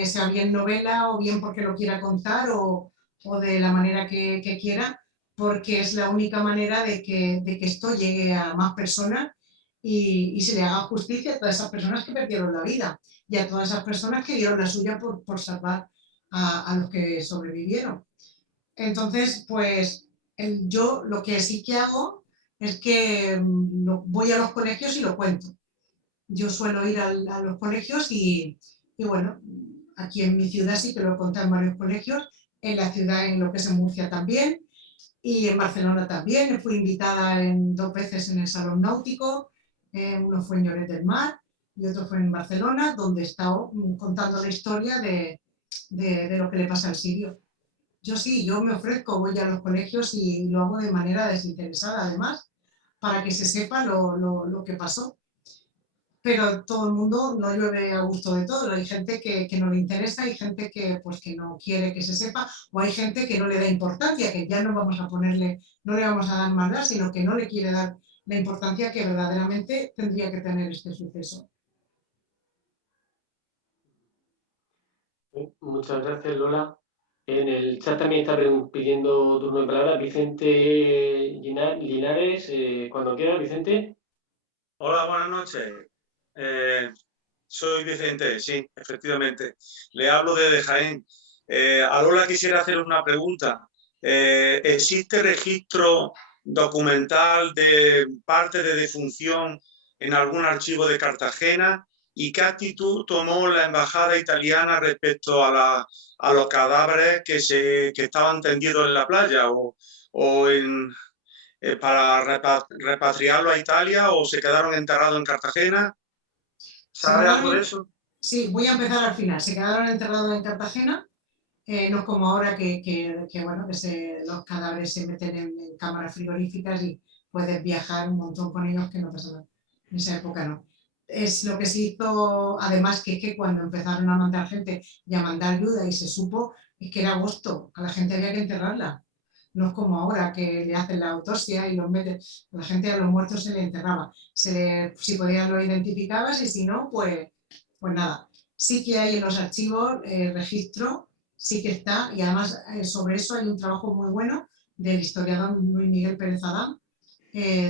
sea bien novela o bien porque lo quiera contar o de la manera que quiera, porque es la única manera de que esto llegue a más personas y se le haga justicia a todas esas personas que perdieron la vida. y a todas esas personas que dieron la suya por salvar a los que sobrevivieron. Entonces, pues yo lo que sí que hago es que voy a los colegios y lo cuento. Yo suelo ir a los colegios y bueno, aquí en mi ciudad sí que lo he contado en varios colegios, en la ciudad, en lo que es en Murcia también, y en Barcelona también. Fui invitada 2 veces en el Salón Náutico, uno fue en Lloret del Mar y otro fue en Barcelona, donde he estado contando la historia de lo que le pasa al sirio. Yo sí, yo me ofrezco, voy a los colegios y lo hago de manera desinteresada, además, para que se sepa lo que pasó. Pero todo el mundo no llueve a gusto de todo. Hay gente que no le interesa, hay gente que, pues, que no quiere que se sepa, o hay gente que no le da importancia, que ya no vamos a ponerle, no le vamos a dar maldad, sino que no le quiere dar la importancia que verdaderamente tendría que tener este suceso. Muchas gracias, Lola. En el chat también está pidiendo turno de palabra Vicente Linares. Cuando quiera, Vicente. Hola, buenas noches. Soy Vicente, sí, efectivamente. Le hablo desde Jaén. A Lola quisiera hacer una pregunta. ¿Existe registro documental de parte de defunción en algún archivo de Cartagena? ¿Y qué actitud tomó la embajada italiana respecto a los cadáveres que estaban tendidos en la playa para repatriarlo a Italia, o se quedaron enterrados en Cartagena? ¿Sabe algo de eso? Sí, voy a empezar al final. Se quedaron enterrados en Cartagena, no es como ahora que los cadáveres se meten en cámaras frigoríficas y puedes viajar un montón con ellos, que no pasa nada. En esa época no. Es lo que se hizo, además, que cuando empezaron a mandar gente y a mandar ayuda y se supo, es que era agosto, a la gente había que enterrarla. No es como ahora que le hacen la autopsia y los meten, a la gente, a los muertos se le enterraba. Si podían lo identificabas, y si no, pues nada. Sí que hay en los archivos registro, sí que está, y además sobre eso hay un trabajo muy bueno del historiador Luis Miguel Pérez Adán,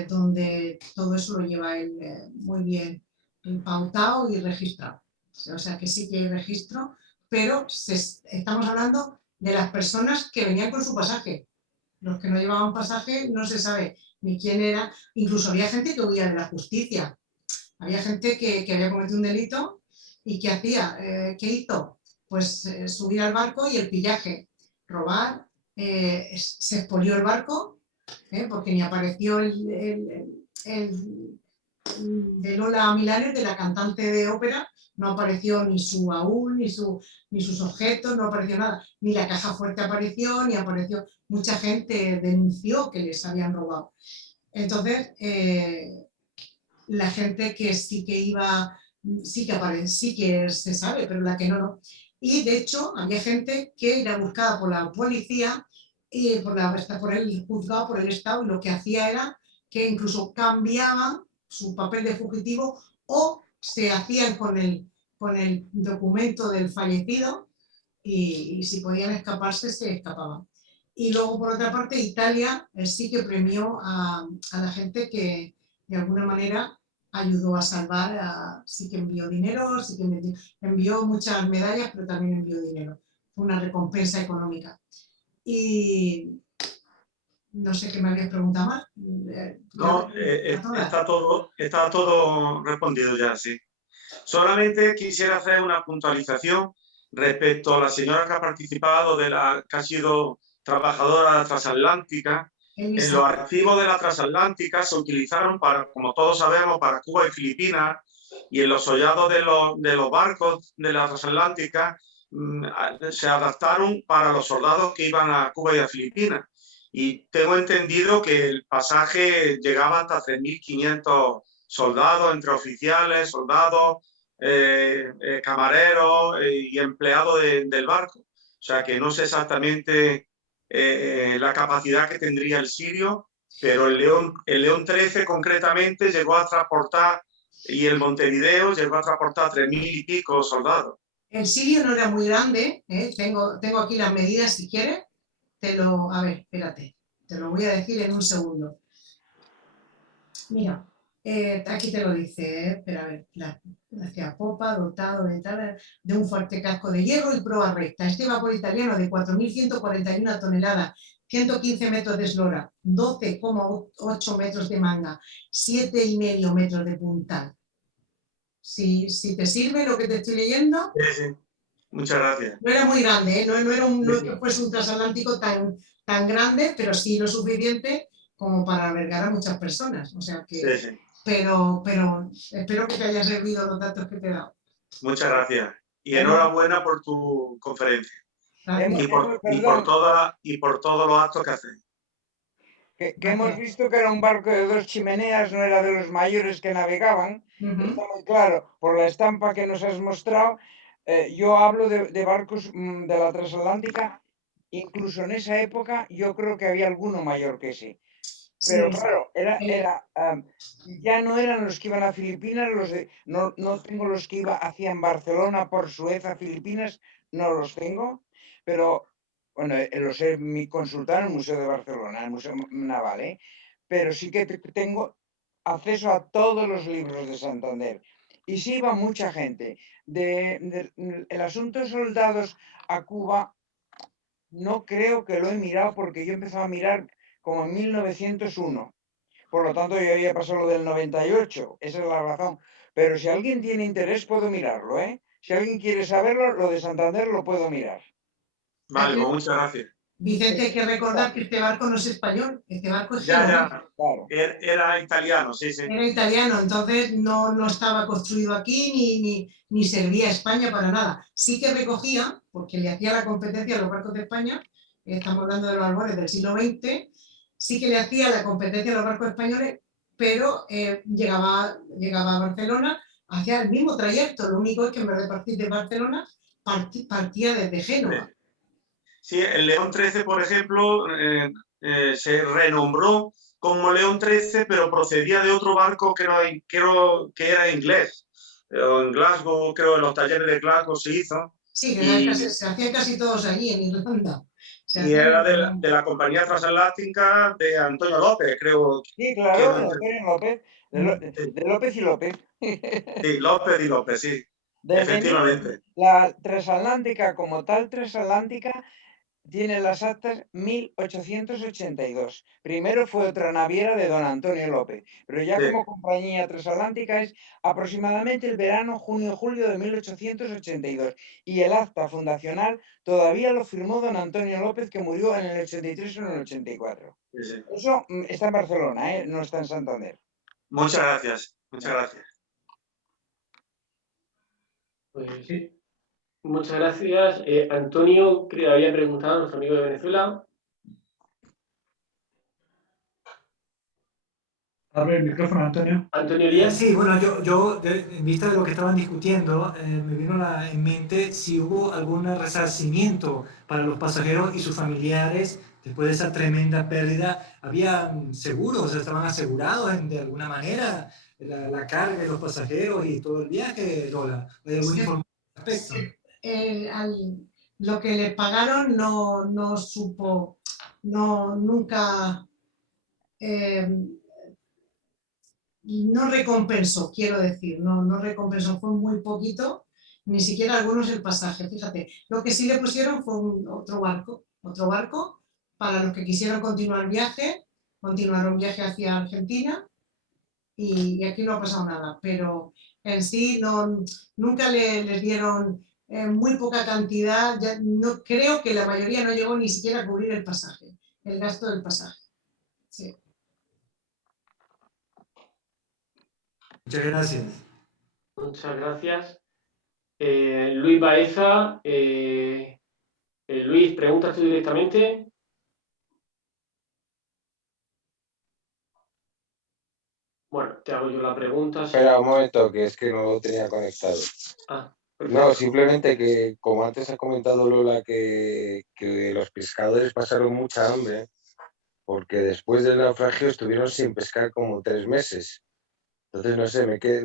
donde todo eso lo lleva él muy bien pautado y registrado. O sea que sí que hay registro, pero estamos hablando de las personas que venían con su pasaje. Los que no llevaban pasaje no se sabe ni quién era. Incluso había gente que huía de la justicia. Había gente que había cometido un delito y ¿qué hacía? ¿Qué hizo? Pues subir al barco y el pillaje, robar, se expolió el barco, porque ni apareció el de Lola Milanes, de la cantante de ópera, no apareció ni su baúl, ni sus objetos, no apareció nada, ni la caja fuerte apareció, ni apareció. Mucha gente denunció que les habían robado. Entonces, la gente que sí que iba, sí que aparece, sí que se sabe, pero la que no. Y de hecho, había gente que era buscada por la policía y por el juzgado, por el Estado, y lo que hacía era que incluso cambiaban su papel de fugitivo o se hacían con el documento del fallecido, y si podían escaparse, se escapaban. Y luego, por otra parte, Italia sí que premió a la gente que de alguna manera ayudó a salvar, sí que envió dinero, sí que envió muchas medallas, pero también envió dinero. Fue una recompensa económica. Y no sé qué me habías preguntado más. No, está todo respondido ya, sí. Solamente quisiera hacer una puntualización respecto a la señora que ha participado, que ha sido trabajadora transatlántica. En los archivos de la transatlántica se utilizaron como todos sabemos, para Cuba y Filipinas, y en los hollados de los barcos de la transatlántica se adaptaron para los soldados que iban a Cuba y a Filipinas. Y tengo entendido que el pasaje llegaba hasta 3.500 soldados, entre oficiales, soldados, camareros y empleados del barco. O sea que no sé exactamente la capacidad que tendría el Sirio, pero el León 13 concretamente llegó a transportar, y el Montevideo llegó a transportar 3.000 y pico soldados. El Sirio no era muy grande, tengo aquí las medidas si quieres. A ver, espérate, te lo voy a decir en un segundo. Mira, Aquí te lo dice, pero a ver, hacia popa, dotado de un fuerte casco de hierro y proa recta. Este vapor italiano de 4.141 toneladas, 115 metros de eslora, 12,8 metros de manga, 7,5 metros de puntal. Si te sirve lo que te estoy leyendo. Sí, sí. Muchas gracias. No era muy grande, no es que fuese un transatlántico tan grande, pero sí lo suficiente como para albergar a muchas personas. O sea que, Sí, sí. Pero espero que te haya servido los datos que te he dado. Muchas gracias. Y enhorabuena por tu conferencia. Y por todos los actos que hacéis. Que hemos visto que era un barco de 2 chimeneas, no era de los mayores que navegaban. Está muy claro, por la estampa que nos has mostrado. Yo hablo de barcos de la transatlántica, incluso en esa época yo creo que había alguno mayor que ese. Pero Sí, claro, ya no eran los que iban a Filipinas, no tengo los que hacían Barcelona por Suez a Filipinas, no los tengo, pero bueno, los he consultado en el Museo de Barcelona, el Museo Naval, pero sí que tengo acceso a todos los libros de Santander. Y sí iba mucha gente. El asunto de soldados a Cuba, no creo que lo he mirado porque yo empezaba a mirar como en 1901. Por lo tanto, yo había pasado lo del 98. Esa es la razón. Pero si alguien tiene interés, puedo mirarlo, ¿eh? Si alguien quiere saberlo, lo de Santander lo puedo mirar. Vale, pues muchas gracias. Vicente, hay que recordar que este barco no es español, este barco es Ya, claro. Era italiano, sí, sí. Era italiano, entonces no estaba construido aquí ni servía a España para nada. Sí que recogía, porque le hacía la competencia a los barcos de España, estamos hablando de los albores del siglo XX, sí que le hacía la competencia a los barcos españoles, pero llegaba a Barcelona, hacía el mismo trayecto, lo único es que en vez de partir de Barcelona, partía desde Génova. Sí, el León 13, por ejemplo, se renombró como León 13, pero procedía de otro barco que era inglés. En Glasgow, creo, en los talleres de Glasgow se hizo. Sí, que se hacían casi todos allí en Irlanda. Y era de la compañía transatlántica de Antonio López, creo. Sí, claro, de Antonio López, de López y López. Sí, López y López, sí. Efectivamente. La transatlántica, como tal transatlántica, tiene las actas 1882. Primero fue otra naviera de don Antonio López, pero ya como compañía transatlántica es aproximadamente el verano, junio-julio de 1882. Y el acta fundacional todavía lo firmó don Antonio López, que murió en el 83 o en el 84. Sí. Eso está en Barcelona, no está en Santander. Muchas gracias, muchas gracias. Pues sí. Muchas gracias. Antonio, creo que había preguntado a nuestro amigo de Venezuela. Abre el micrófono, Antonio. Antonio Díaz. Sí, bueno, yo en vista de lo que estaban discutiendo, me vino en mente si hubo algún resarcimiento para los pasajeros y sus familiares después de esa tremenda pérdida. ¿Había seguros? ¿Estaban asegurados de alguna manera la carga de los pasajeros y todo el viaje, Lola? ¿Hay alguna información al respecto? Lo que le pagaron no supo, nunca, no recompensó, quiero decir, no recompensó, fue muy poquito, ni siquiera algunos el pasaje, fíjate. Lo que sí le pusieron fue otro barco para los que quisieron continuaron viaje hacia Argentina y aquí no ha pasado nada, pero en sí nunca les dieron muy poca cantidad, no, creo que la mayoría no llegó ni siquiera a cubrir el pasaje, el gasto del pasaje. Sí. Muchas gracias. Muchas gracias. Luis Baeza. Luis, ¿preguntas tú directamente? Bueno, te hago yo la pregunta. Espera un momento, que es que no lo tenía conectado. No, simplemente que, como antes ha comentado Lola, que los pescadores pasaron mucha hambre, porque después del naufragio estuvieron sin pescar como 3 meses. Entonces, no sé,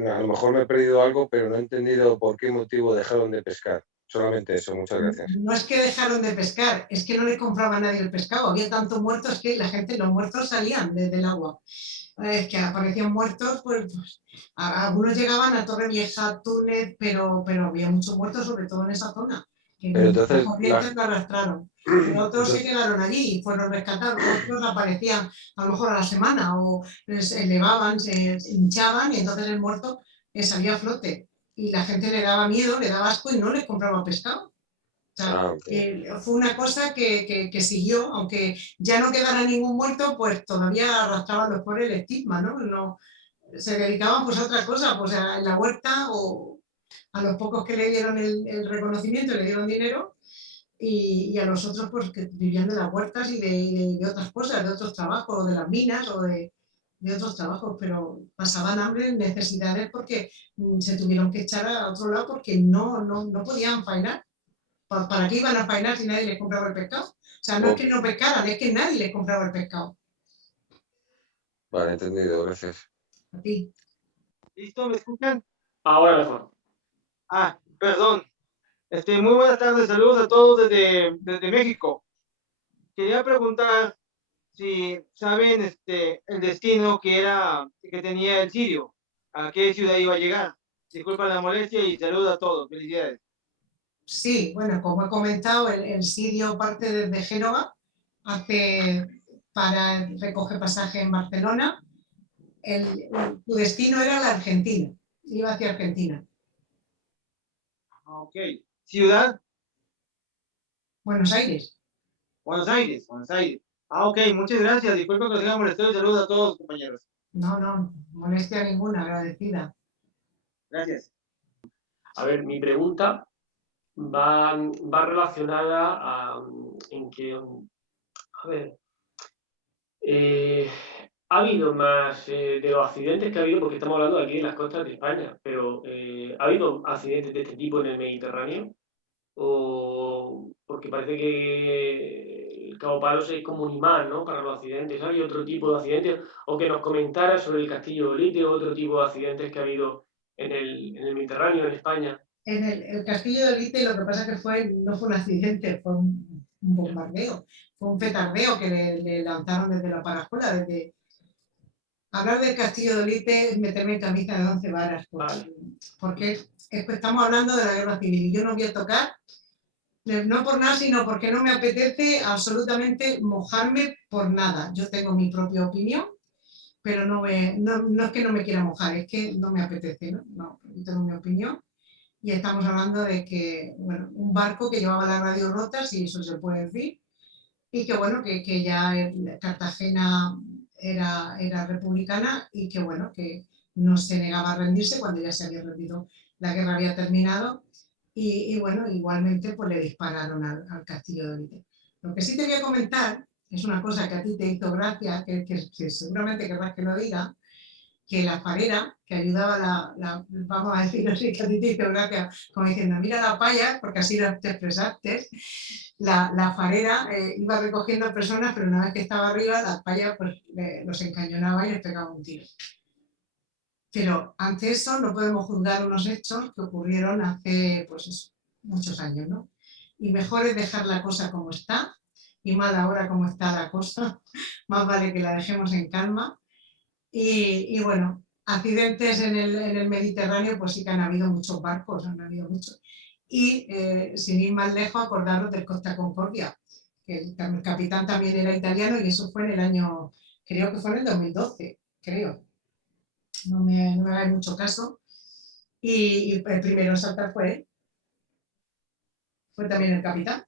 a lo mejor me he perdido algo, pero no he entendido por qué motivo dejaron de pescar. Solamente eso, muchas gracias. No es que dejaron de pescar, es que no le compraba nadie el pescado. Había tantos muertos que la gente, los muertos salían desde el agua. Es que aparecían muertos, pues algunos llegaban a Torrevieja, Túnez, pero había muchos muertos, sobre todo en esa zona. Que Pero entonces, los corrientes lo arrastraron. Pero otros se quedaron allí y fueron rescatados. Otros aparecían a lo mejor a la semana o se elevaban, se hinchaban y entonces el muerto salía a flote. Y la gente le daba miedo, le daba asco y no les compraba pescado. O sea, fue una cosa que siguió, aunque ya no quedara ningún muerto, pues todavía arrastraban los pobres el estigma, ¿no? Se dedicaban pues a otra cosa, pues en la huerta o a los pocos que le dieron el reconocimiento, le dieron dinero y a los otros pues que vivían de las huertas y de otras cosas, de otros trabajos, de las minas o de otros trabajos, pero pasaban hambre, necesidades porque se tuvieron que echar a otro lado porque no podían faenar. ¿Para qué iban a faenar si nadie les compraba el pescado? O sea, no es que no pescaran, es que nadie les compraba el pescado. Vale, entendido, gracias. A ti. ¿Listo? ¿Me escuchan? Ahora mejor. Perdón. Muy buenas tardes, saludos a todos desde México. Quería preguntar si saben el destino que tenía el Sirio, a qué ciudad iba a llegar. Disculpa la molestia y saludos a todos. Felicidades. Sí, bueno, como he comentado, el Sirio parte desde Génova, recoge pasaje en Barcelona. Su destino era la Argentina, iba hacia Argentina. Ok. ¿Ciudad? Buenos Aires. Buenos Aires. Ok, muchas gracias. Disculpa que los haya molestado y saludos a todos, compañeros. No, molestia ninguna, agradecida. Gracias. A ver, mi pregunta va relacionada en que, a ver, ha habido más de los accidentes que ha habido, porque estamos hablando aquí en las costas de España, pero ¿ha habido accidentes de este tipo en el Mediterráneo? O porque parece que el Cabo Palos es como un imán, ¿no?, para los accidentes. ¿Hay otro tipo de accidentes? O que nos comentara sobre el Castillo de Olite o otro tipo de accidentes que ha habido en el Mediterráneo, en España. En el Castillo de Olite lo que pasa es que no fue un accidente, fue un bombardeo, fue un petardeo que le lanzaron desde la Parajuela. Hablar del Castillo de Olite es meterme en camisa de 11 varas, porque estamos hablando de la guerra civil y yo no voy a tocar, no por nada, sino porque no me apetece absolutamente mojarme por nada. Yo tengo mi propia opinión, pero no es que no me quiera mojar, es que no me apetece, ¿no? Yo tengo mi opinión. Y estamos hablando de que, bueno, un barco que llevaba la radio rota, si eso se puede decir, y que, bueno, que ya Cartagena era republicana y que, bueno, que no se negaba a rendirse cuando ya se había rendido, la guerra había terminado, y bueno, igualmente pues le dispararon al Castillo de Olite. Lo que sí te voy a comentar es una cosa que a ti te hizo gracia, que seguramente querrás que lo diga, que la farera, que ayudaba vamos a decirlo así, que a ti te hizo gracia, como diciendo, mira la paya, porque así lo te expresaste, la farera iba recogiendo personas, pero una vez que estaba arriba, la paya pues los encañonaba y les pegaba un tiro. Pero ante eso no podemos juzgar unos hechos que ocurrieron hace pues eso, muchos años, ¿no? Y mejor es dejar la cosa como está, y mal ahora como está la cosa, más vale que la dejemos en calma. Y bueno, accidentes en el Mediterráneo, pues sí que han habido muchos barcos, han habido muchos. Y sin ir más lejos, acordaros del Costa Concordia, que el capitán también era italiano y eso fue en el año, creo que fue en el 2012, creo. No me hagáis mucho caso. Y el primero en saltar fue él. Fue también el capitán.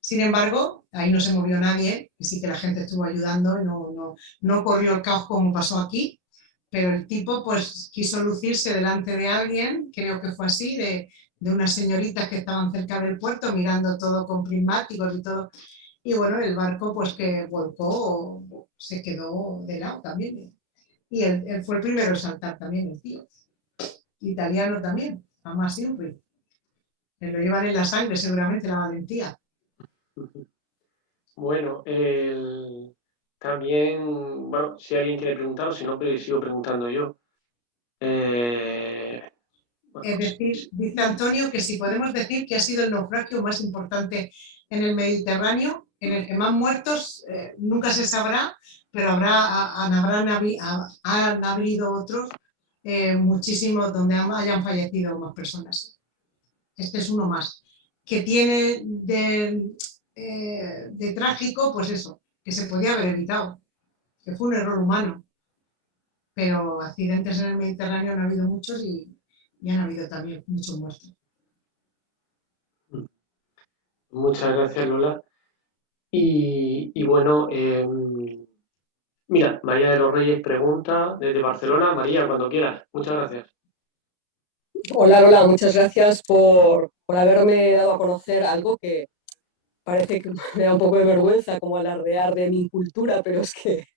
Sin embargo, ahí no se movió nadie, y sí que la gente estuvo ayudando, no corrió el caos como pasó aquí, pero el tipo pues quiso lucirse delante de alguien, creo que fue así, de unas señoritas que estaban cerca del puerto mirando todo con prismáticos y todo, y bueno, el barco pues que volcó, se quedó de lado también, y él fue el primero en saltar también, el tío, italiano también, jamás siempre, que lo llevan en la sangre seguramente la valentía. Bueno, también, bueno, si alguien quiere preguntar, o si no, sigo preguntando yo. Es decir, dice Antonio que si podemos decir que ha sido el naufragio más importante en el Mediterráneo, en el que más muertos nunca se sabrá, pero han habido otros muchísimos donde hayan fallecido más personas. Este es uno más, que tiene de trágico, pues eso, que se podía haber evitado, que fue un error humano, pero accidentes en el Mediterráneo han habido muchos y han habido también muchos muertos. Muchas gracias, Lola. Y bueno, mira, María de los Reyes pregunta desde Barcelona. María, cuando quieras. Muchas gracias. Hola Lola, muchas gracias por haberme dado a conocer algo que parece que me da un poco de vergüenza como alardear de mi cultura, pero es que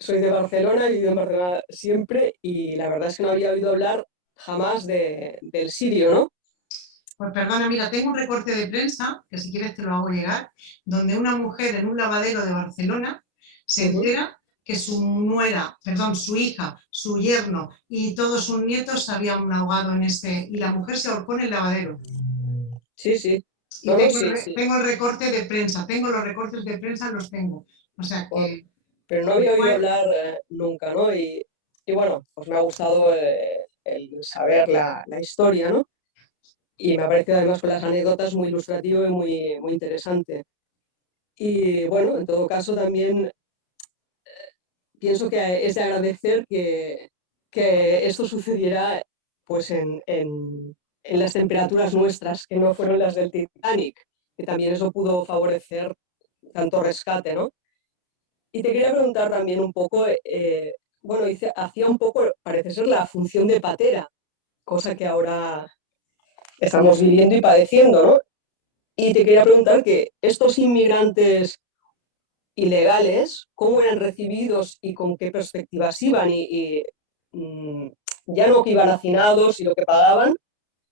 soy de Barcelona, he vivido en Barcelona siempre y la verdad es que no había oído hablar jamás del sirio, ¿no? Pues perdona, mira, tengo un recorte de prensa, que si quieres te lo hago llegar, donde una mujer en un lavadero de Barcelona se entera que su hija, su yerno y todos sus nietos se habían ahogado y la mujer se ahorcó en el lavadero. Sí, sí. Y tengo el recorte de prensa, tengo los recortes de prensa, los tengo. O sea que... Pero no había oído hablar nunca, ¿no? Y bueno, pues me ha gustado el saber la historia, ¿no? Y me ha parecido además con las anécdotas muy ilustrativo y muy interesante. Y bueno, en todo caso también pienso que es de agradecer que esto sucediera pues en las temperaturas nuestras, que no fueron las del Titanic, que también eso pudo favorecer tanto rescate, ¿no? Y te quería preguntar también un poco, bueno, hacía un poco, parece ser, la función de patera, cosa que ahora estamos viviendo y padeciendo, ¿no? Y te quería preguntar que estos inmigrantes ilegales, cómo eran recibidos y con qué perspectivas iban, ya no que iban hacinados y lo que pagaban,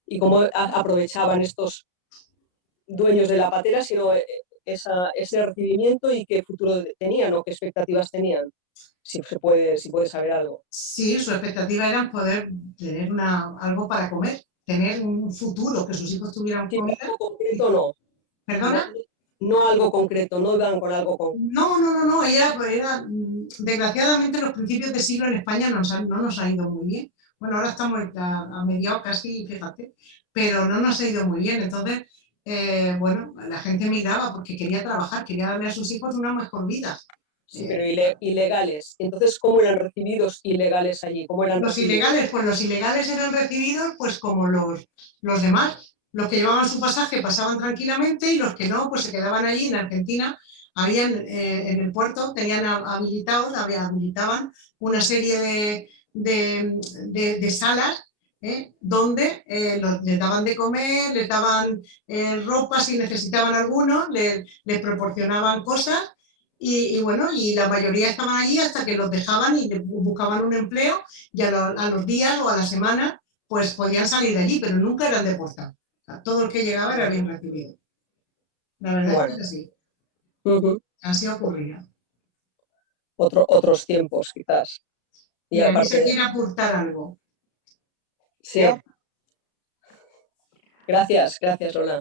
y cómo aprovechaban estos dueños de la patera, sino ese recibimiento y qué futuro tenían o qué expectativas tenían, si puede saber algo. Sí, su expectativa era poder tener algo para comer, tener un futuro, que sus hijos tuvieran comida. ¿Algo concreto no? ¿Perdona? No algo concreto, no iban con algo concreto. No, desgraciadamente los principios de siglo en España no nos ha ido muy bien. Bueno, ahora estamos a mediados casi, fíjate, pero no nos ha ido muy bien. Entonces, bueno, la gente migraba porque quería trabajar, quería darle a sus hijos una mejor vida. Sí, pero ilegales. Entonces, ¿cómo eran recibidos ilegales allí? ¿Cómo eran ilegales, pues los ilegales eran recibidos pues como los demás. Los que llevaban su pasaje pasaban tranquilamente y los que no, pues se quedaban allí en Argentina. En el puerto habilitaban una serie de salas donde les daban de comer, les daban ropa si necesitaban algunos, les proporcionaban cosas y bueno, y la mayoría estaban allí hasta que los dejaban y buscaban un empleo y a los días o a la semana pues podían salir de allí, pero nunca eran deportados. O sea, todo el que llegaba era bien recibido. La verdad es que es así. Así ocurría. Otros tiempos, quizás. Y aparte... se quiere aportar algo. Sí. Gracias, Lola.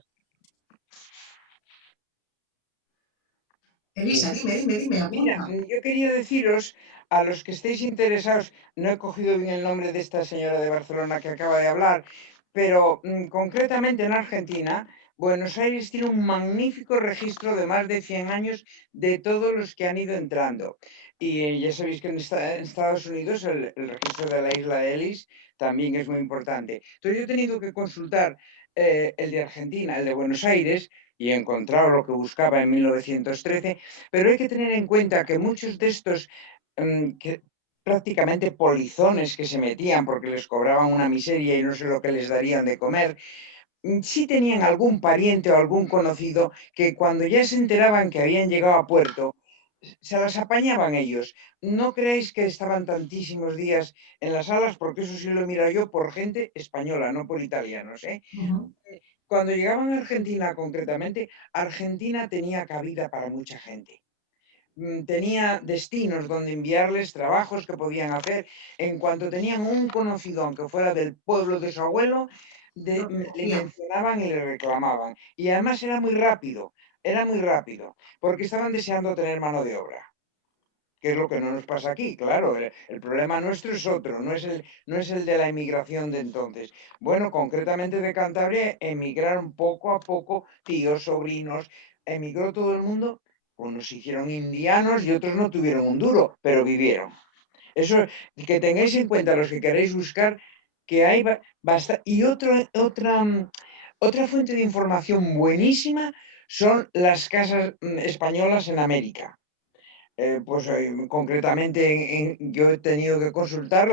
Elisa, dime, apunta. Mira, yo quería deciros, a los que estéis interesados, no he cogido bien el nombre de esta señora de Barcelona que acaba de hablar, pero concretamente en Argentina, Buenos Aires tiene un magnífico registro de más de 100 años de todos los que han ido entrando. Y ya sabéis que en Estados Unidos el registro de la isla de Ellis también es muy importante. Entonces yo he tenido que consultar el de Argentina, el de Buenos Aires, y he encontrado lo que buscaba en 1913, pero hay que tener en cuenta que muchos de estos prácticamente polizones que se metían porque les cobraban una miseria y no sé lo que les darían de comer, sí tenían algún pariente o algún conocido que cuando ya se enteraban que habían llegado a puerto, se las apañaban ellos. No creéis que estaban tantísimos días en las salas, porque eso sí lo miro yo por gente española, no por italianos, ¿eh? Cuando llegaban a Argentina concretamente, Argentina tenía cabida para mucha gente. tenía destinos donde enviarles trabajos que podían hacer. En cuanto tenían un conocido, aunque fuera del pueblo de su abuelo, le mencionaban y le reclamaban. Y además era muy rápido, porque estaban deseando tener mano de obra. Que es lo que no nos pasa aquí, claro. El problema nuestro es otro, no es el de la emigración de entonces. Bueno, concretamente de Cantabria, emigraron poco a poco, tíos, sobrinos, emigró todo el mundo. Unos se hicieron indianos y otros no tuvieron un duro, pero vivieron. Eso, que tengáis en cuenta los que queréis buscar, que hay bastante. Y otra fuente de información buenísima son las casas españolas en América. Concretamente yo he tenido que consultar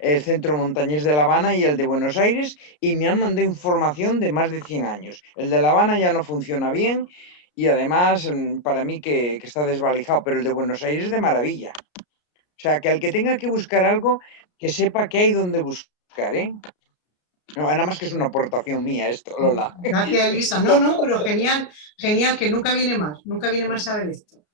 el Centro Montañés de La Habana y el de Buenos Aires, y me han mandado información de más de 100 años. El de La Habana ya no funciona bien y además para mí que está desvalijado, pero el de Buenos Aires es de maravilla. O sea, que al que tenga que buscar algo, que sepa que hay donde buscar, ¿eh? No, nada más que es una aportación mía esto, Lola. Gracias, Elisa. No, pero genial, que nunca viene más a ver esto.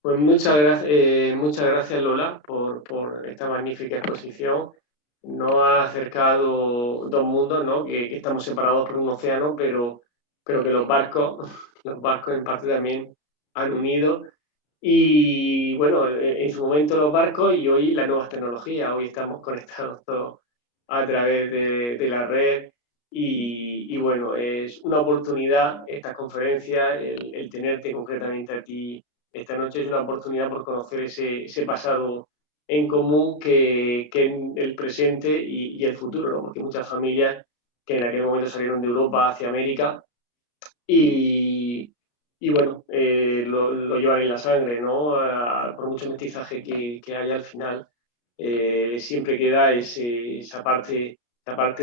Pues muchas gracias Lola por esta magnífica exposición. Nos ha acercado dos mundos, ¿no? Que estamos separados por un océano, pero que los barcos en parte también han unido. Y bueno, en su momento los barcos y hoy las nuevas tecnologías. Hoy estamos conectados todos a través de la red. Y bueno, es una oportunidad esta conferencia, el tenerte concretamente a ti esta noche, es una oportunidad por conocer ese pasado en común que el presente y el futuro, ¿no? Porque muchas familias que en aquel momento salieron de Europa hacia América y bueno, lo llevan en la sangre, ¿no? Por mucho mestizaje que haya al final, siempre queda esa parte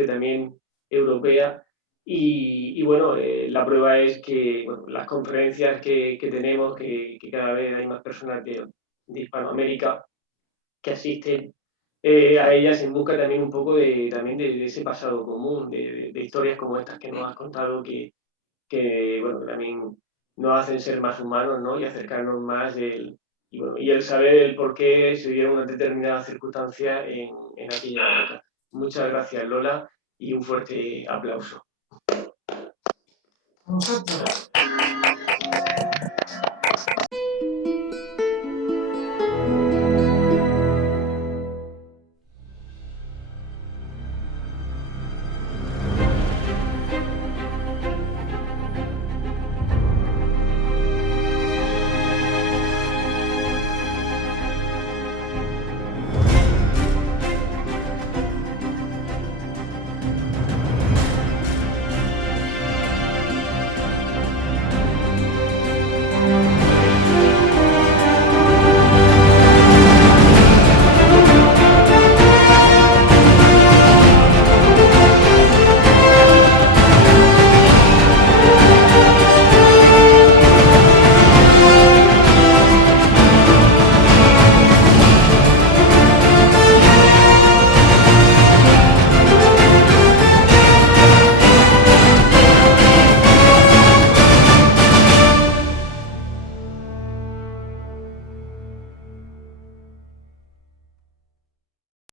también europea. Y bueno, la prueba es que bueno, las conferencias que tenemos, que cada vez hay más personas de Hispanoamérica que asisten a ellas en busca también un poco de ese pasado común, de historias como estas que nos has contado, que bueno, que también nos hacen ser más humanos, ¿no? Y acercarnos más y el saber el por qué se dieron unas determinadas circunstancias en aquella época. Muchas gracias, Lola, y un fuerte aplauso. A vosotros.